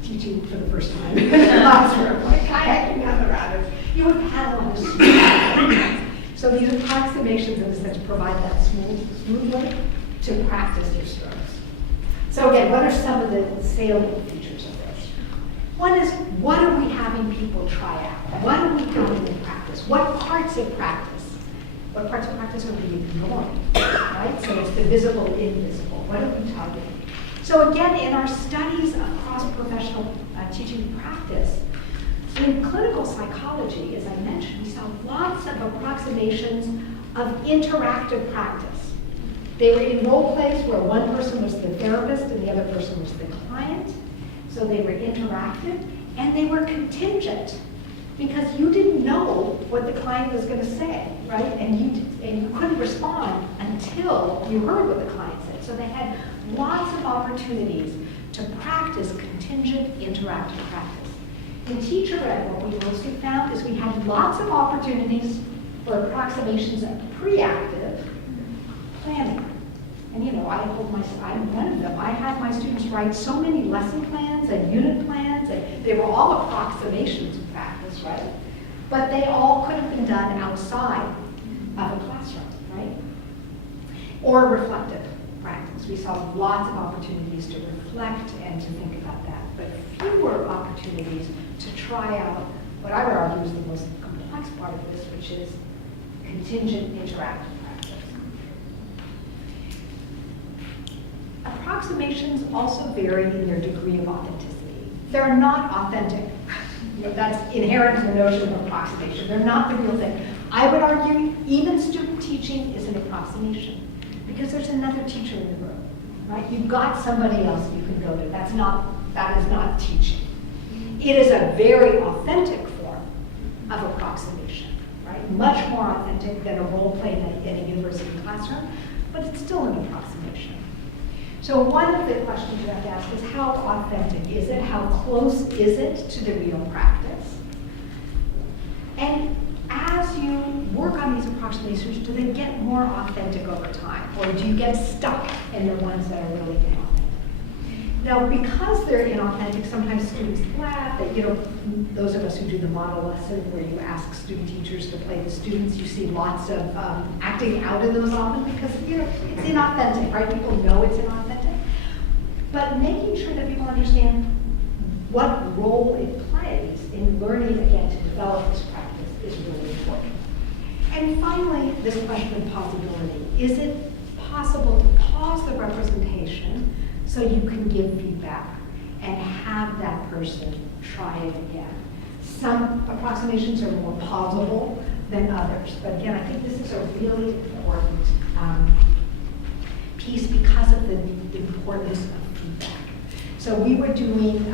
teaching for the first time in a classroom, like kayaking down the rapids. You would paddle on a smooth. So these approximations, in a sense, provide that smooth way to practice your strokes. So again, what are some of the salient features of this? One is, what are we having people try out? What are we having in practice? What parts of practice? What parts of practice are we ignoring, right? So it's the visible, invisible. What are we targeting? So again, in our studies of cross-professional teaching practice, in clinical psychology, as I mentioned, we saw lots of approximations of interactive practice. They were in role plays where one person was the therapist and the other person was the client. So they were interactive, and they were contingent, because you didn't know what the client was going to say, right? And you couldn't respond until you heard what the client said. So they had lots of opportunities to practice contingent interactive practice. In Teacher Ed, what we mostly found is we had lots of opportunities for approximations of pre-active planning. And you know, I'm one of them. I had my students write so many lesson plans and unit plans, and they were all approximations of practice, right? But they all could have been done outside of a classroom, right? Or reflective practice. We saw lots of opportunities to reflect and to think about that, but fewer opportunities to try out what I would argue is the most complex part of this, which is contingent interactive practice. Approximations also vary in their degree of authenticity. They're not authentic. You know, that's inherent in the notion of approximation. They're not the real thing. I would argue even student teaching is an approximation, because there's another teacher in the room, right? You've got somebody else you can go to. That is not teaching. It is a very authentic form of approximation, right? Much more authentic than a role play in a university classroom, but it's still an approximation. So one of the questions you have to ask is, how authentic is it? How close is it to the real practice? And as you work on these approximations, do they get more authentic over time? Or do you get stuck in the ones that are really inauthentic? Now, because they're inauthentic, sometimes students laugh that, you know, those of us who do the model lesson where you ask student teachers to play the students, you see lots of acting out in those often because, you know, it's inauthentic, right? People know it's inauthentic. But making sure that people understand what role it plays in learning, again, to develop this practice is really important. And finally, this question of possibility. Is it possible to pause the representation so you can give feedback and have that person try it again? Some approximations are more pausable than others. But again, I think this is a really important piece because of the importance of feedback. So we were doing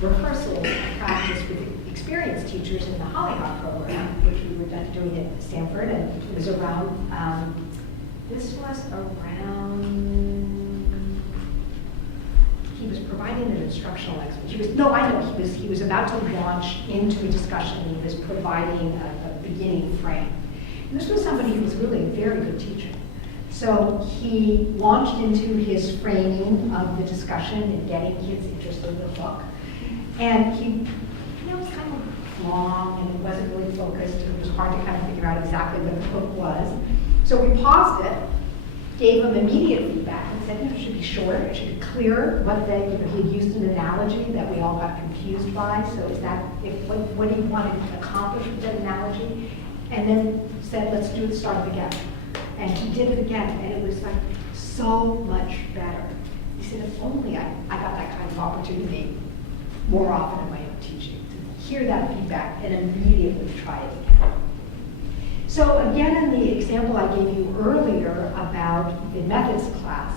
rehearsals practice with experienced teachers in the Hollyhock program, which we were doing at Stanford, and it was around, he was providing an instructional expert. He was about to launch into a discussion, and he was providing a beginning frame. And this was somebody who was really a very good teacher. So he launched into his framing of the discussion and getting kids interested in the book. And he was kind of long, and it wasn't really focused, and it was hard to kind of figure out exactly what the book was. So we paused it, gave him immediate feedback, and said, it should be short, it should be clear what they, he had used an analogy that we all got confused by. So is that what he wanted to accomplish with that analogy? And then said, let's start it again. And he did it again, and it was like so much better. He said, if only I got that kind of opportunity more often in my own teaching, to hear that feedback and immediately try it again. So again, in the example I gave you earlier about the methods class,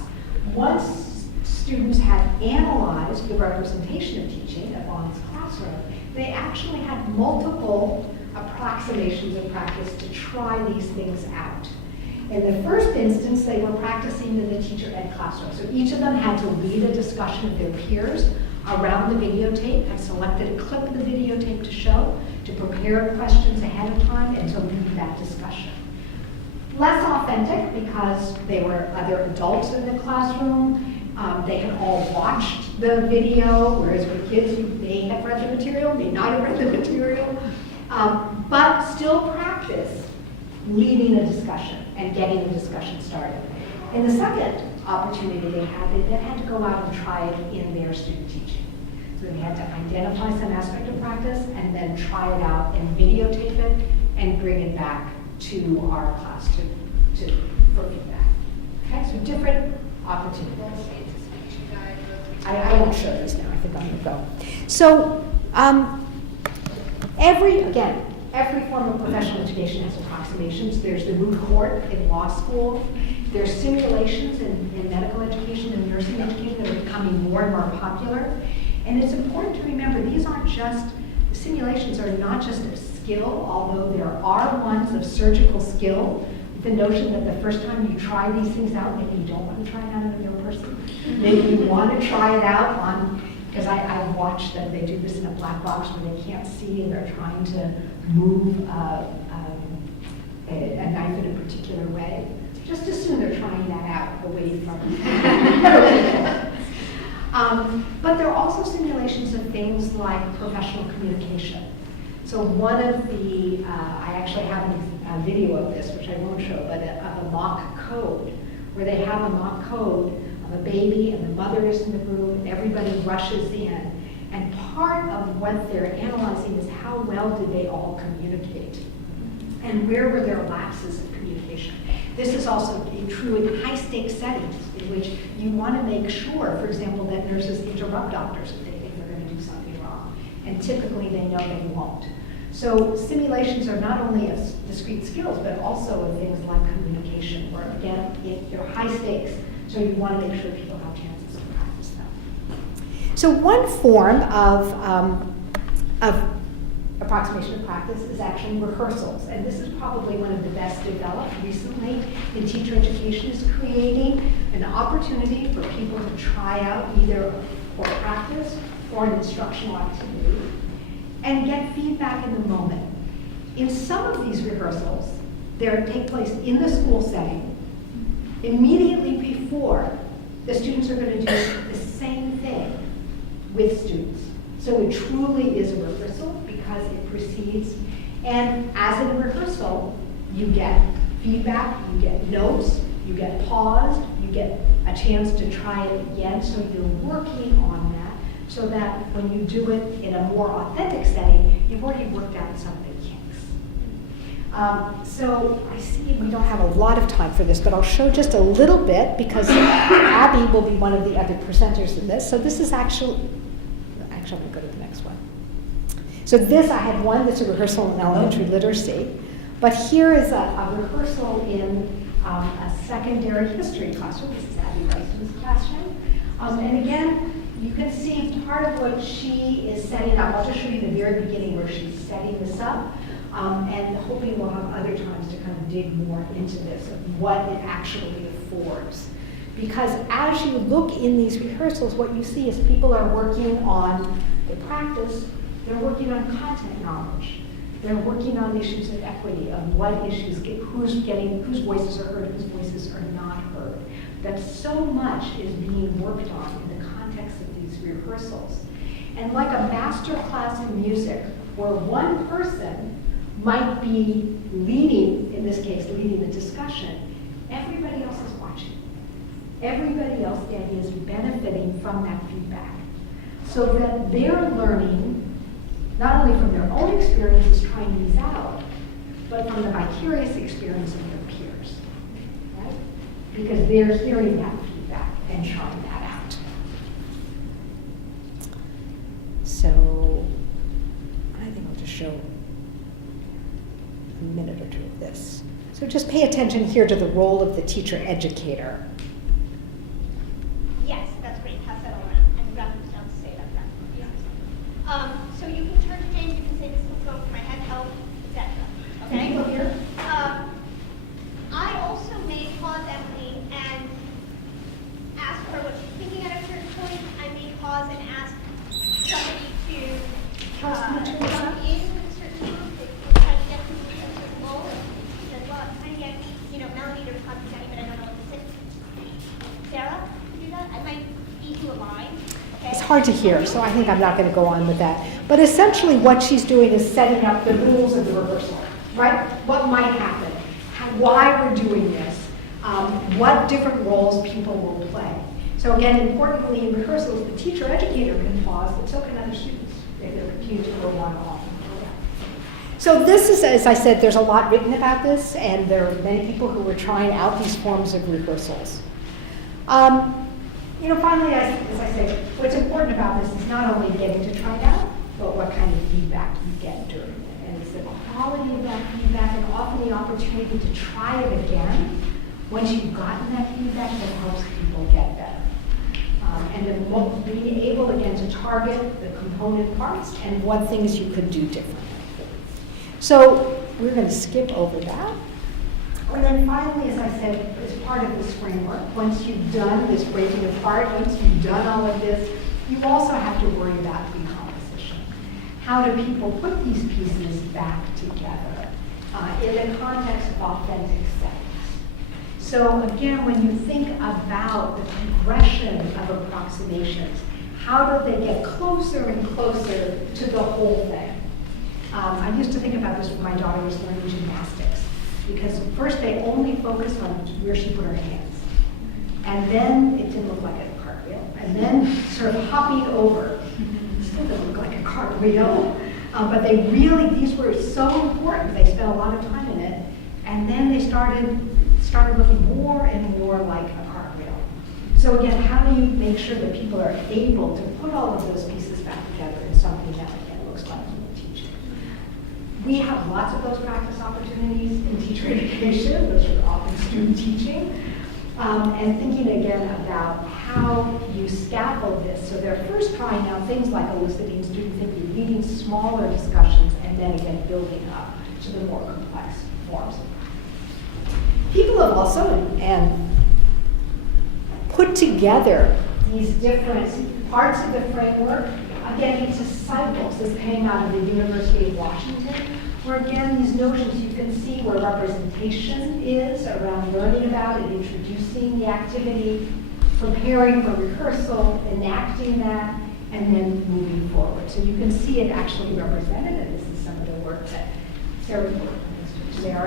once students had analyzed the representation of teaching at Vaughn's classroom, they actually had multiple approximations of practice to try these things out. In the first instance, they were practicing in the teacher ed classroom. So each of them had to lead a discussion of their peers around the videotape, had selected a clip of the videotape to show, to prepare questions ahead of time, and to lead that discussion. Less authentic because they were other adults in the classroom. They had all watched the video, whereas for kids who may have read the material, may not have read the material, but still practice leading a discussion and getting the discussion started. In the second opportunity they then had to go out and try it in their student teaching. So they had to identify some aspect of practice and then try it out and videotape it and bring it back to our class for feedback. Okay, so different opportunities. I won't show these now, I think I'm gonna go. So every form of professional education has approximations. There's the moot court in law school. There's simulations in medical education and nursing education that are becoming more and more popular. And it's important to remember simulations are not just of skill, although there are ones of surgical skill. The notion that the first time you try these things out, maybe you don't want to try it out on a real person. Maybe you want to try it out on, because I've watched them, they do this in a black box where they can't see and they're trying to move a knife in a particular way. Just assume they're trying that out away from but there are also simulations of things like professional communication. So one of the, I actually have a video of this, which I won't show, but of a mock code, where they have a mock code of a baby and the mother is in the room and everybody rushes in. And part of what they're analyzing is how well did they all communicate? And where were there lapses of communication? This is also true in high-stakes settings in which you want to make sure, for example, that nurses interrupt doctors if they think they're going to do something wrong. And typically they know they won't. So simulations are not only of discrete skills, but also of things like communication, where again, they're high stakes. So you want to make sure people have chances to practice them. So one form of approximation of practice is actually rehearsals. And this is probably one of the best developed recently in teacher education, is creating an opportunity for people to try out either a core practice or an instructional activity and get feedback in the moment. In some of these rehearsals, they take place in the school setting immediately before the students are going to do the same thing with students. So it truly is a rehearsal because it precedes, and as in a rehearsal, you get feedback, you get notes, you get paused, you get a chance to try it again, so you're working on that, so that when you do it in a more authentic setting, you've already worked out some of the kinks. So I see we don't have a lot of time for this, but I'll show just a little bit because Abby will be one of the other presenters in this. So this is actually I'm going to go to the next one. So this, I had one that's a rehearsal in elementary literacy, but here is a rehearsal in a secondary history classroom. This is Abby Weissman's classroom. And again, you can see part of what she is setting up. I'll just show you the very beginning where she's setting this up, and hoping we'll have other times to kind of dig more into this, of what it actually affords. Because as you look in these rehearsals, what you see is people are working on the practice, they're working on content knowledge. They're working on issues of equity, of what issues, whose voices are heard, whose voices are not heard. That so much is being worked on in the context of these rehearsals. And like a master class in music, where one person might be leading, in this case, leading the discussion, everybody else is watching. everybody else, the idea is benefiting from that feedback. So that they're learning, not only from their own experiences trying these out, but from the vicarious experience of their peers, right? Because they're hearing that feedback and trying that out. So I think I'll just show a minute or two of this. So just pay attention here to the role of the teacher educator. Yes, that's great. Pass that around. I'm glad you don't say that. So you can turn to James, you can say this will go for my head, help, etc. Okay? Go here. I also may pause Emily and ask her what she's thinking at a certain point. I may pause and ask somebody to jump in with a certain group. They try to get to a certain goal. She says, well, I'm trying to get, Melanie to respond to Jenny, but I don't know what to say. Sarah, can you do that? I might feed you a line. Okay? It's hard to hear, so I think I'm not going to go on with that. But essentially what she's doing is setting up the rules of the rehearsal, right? What might happen, why we're doing this, what different roles people will play. So again, importantly in rehearsals, the teacher educator can pause, but so can other students if they're confused or want to offer. So this is, as I said, there's a lot written about this, and there are many people who are trying out these forms of rehearsals. Finally, as I say, what's important about this is not only getting to try it out, but what kind of feedback you get during it. And it's the quality of that feedback and often the opportunity to try it again once you've gotten that feedback that helps people get better. And then being able, again, to target the component parts and what things you could do differently. So we're going to skip over that. And then finally, as I said, as part of this framework, once you've done this breaking apart, once you've done all of this, you also have to worry about decomposition. How do people put these pieces back together in the context of authentic settings? So again, when you think about the progression of approximations, how do they get closer and closer to the whole thing? I used to think about this when my daughter was learning gymnastics, because first they only focused on where she put her hands. And then it didn't look like a cartwheel. And then sort of hopping over, it still didn't look like a cartwheel. But they really, these were so important. They spent a lot of time in it. And then they started looking more and more like a cartwheel. So again, how do you make sure that people are able to put all of those pieces back together in something that again looks like teaching? We have lots of those practice opportunities in teacher education. Those are often student teaching. And thinking again about how you scaffold this. So they're first trying out things like eliciting student thinking, leading smaller discussions, and then again building up to the more complex forms. People have also put together these different parts of the framework, again, into cycles. This came out of the University of Washington, where again, these notions you can see where representation is around learning about and introducing the activity, preparing for rehearsal, enacting that, and then moving forward. So you can see it actually represented, and this is some of the work that Sarah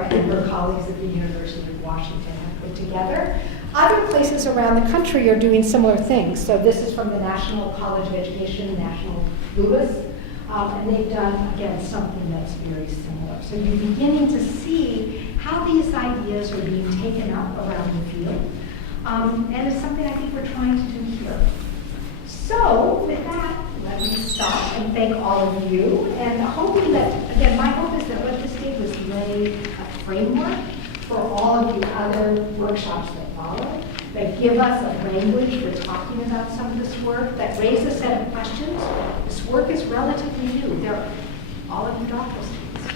and her colleagues at the University of Washington have put together. Other places around the country are doing similar things. So this is from the National College of Education, National Louis, and they've done, again, something that's very similar. So you're beginning to see how these ideas are being taken up around the field, and it's something I think we're trying to do here. So with that, let me stop and thank all of you, and hoping that, again, my hope is that what this did was lay a framework for all of the other workshops that follow, that give us a language for talking about some of this work, that raise a set of questions. This work is relatively new. There are all of you doctoral students.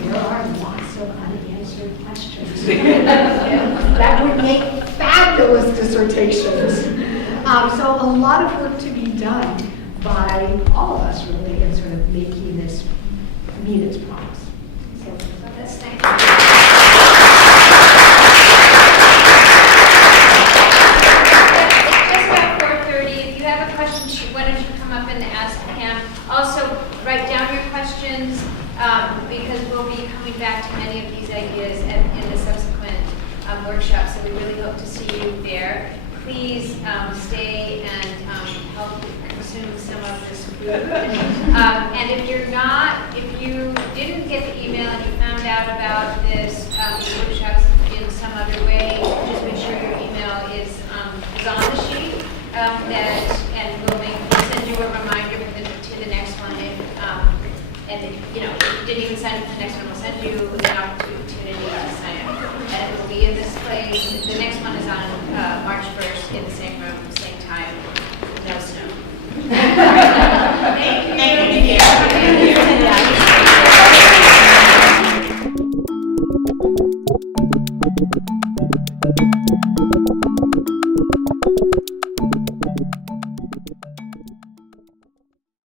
There are lots of unanswered questions. That would make fabulous dissertations. So a lot of work to be done by all of us, really, in sort of making this meet its promise. So that's thank you. Why don't you come up and ask Pam? Also, write down your questions because we'll be coming back to many of these ideas in the subsequent workshops, so we really hope to see you there. please stay and help consume some of this food. And if you didn't get the email and you found out about this workshops in some other way, just make sure your email is on the sheet. And we'll send you a reminder to the next one. And if you didn't even sign up for the next one, we'll send you an opportunity to sign up. And it will be in this place. The next one is on March 1st in the same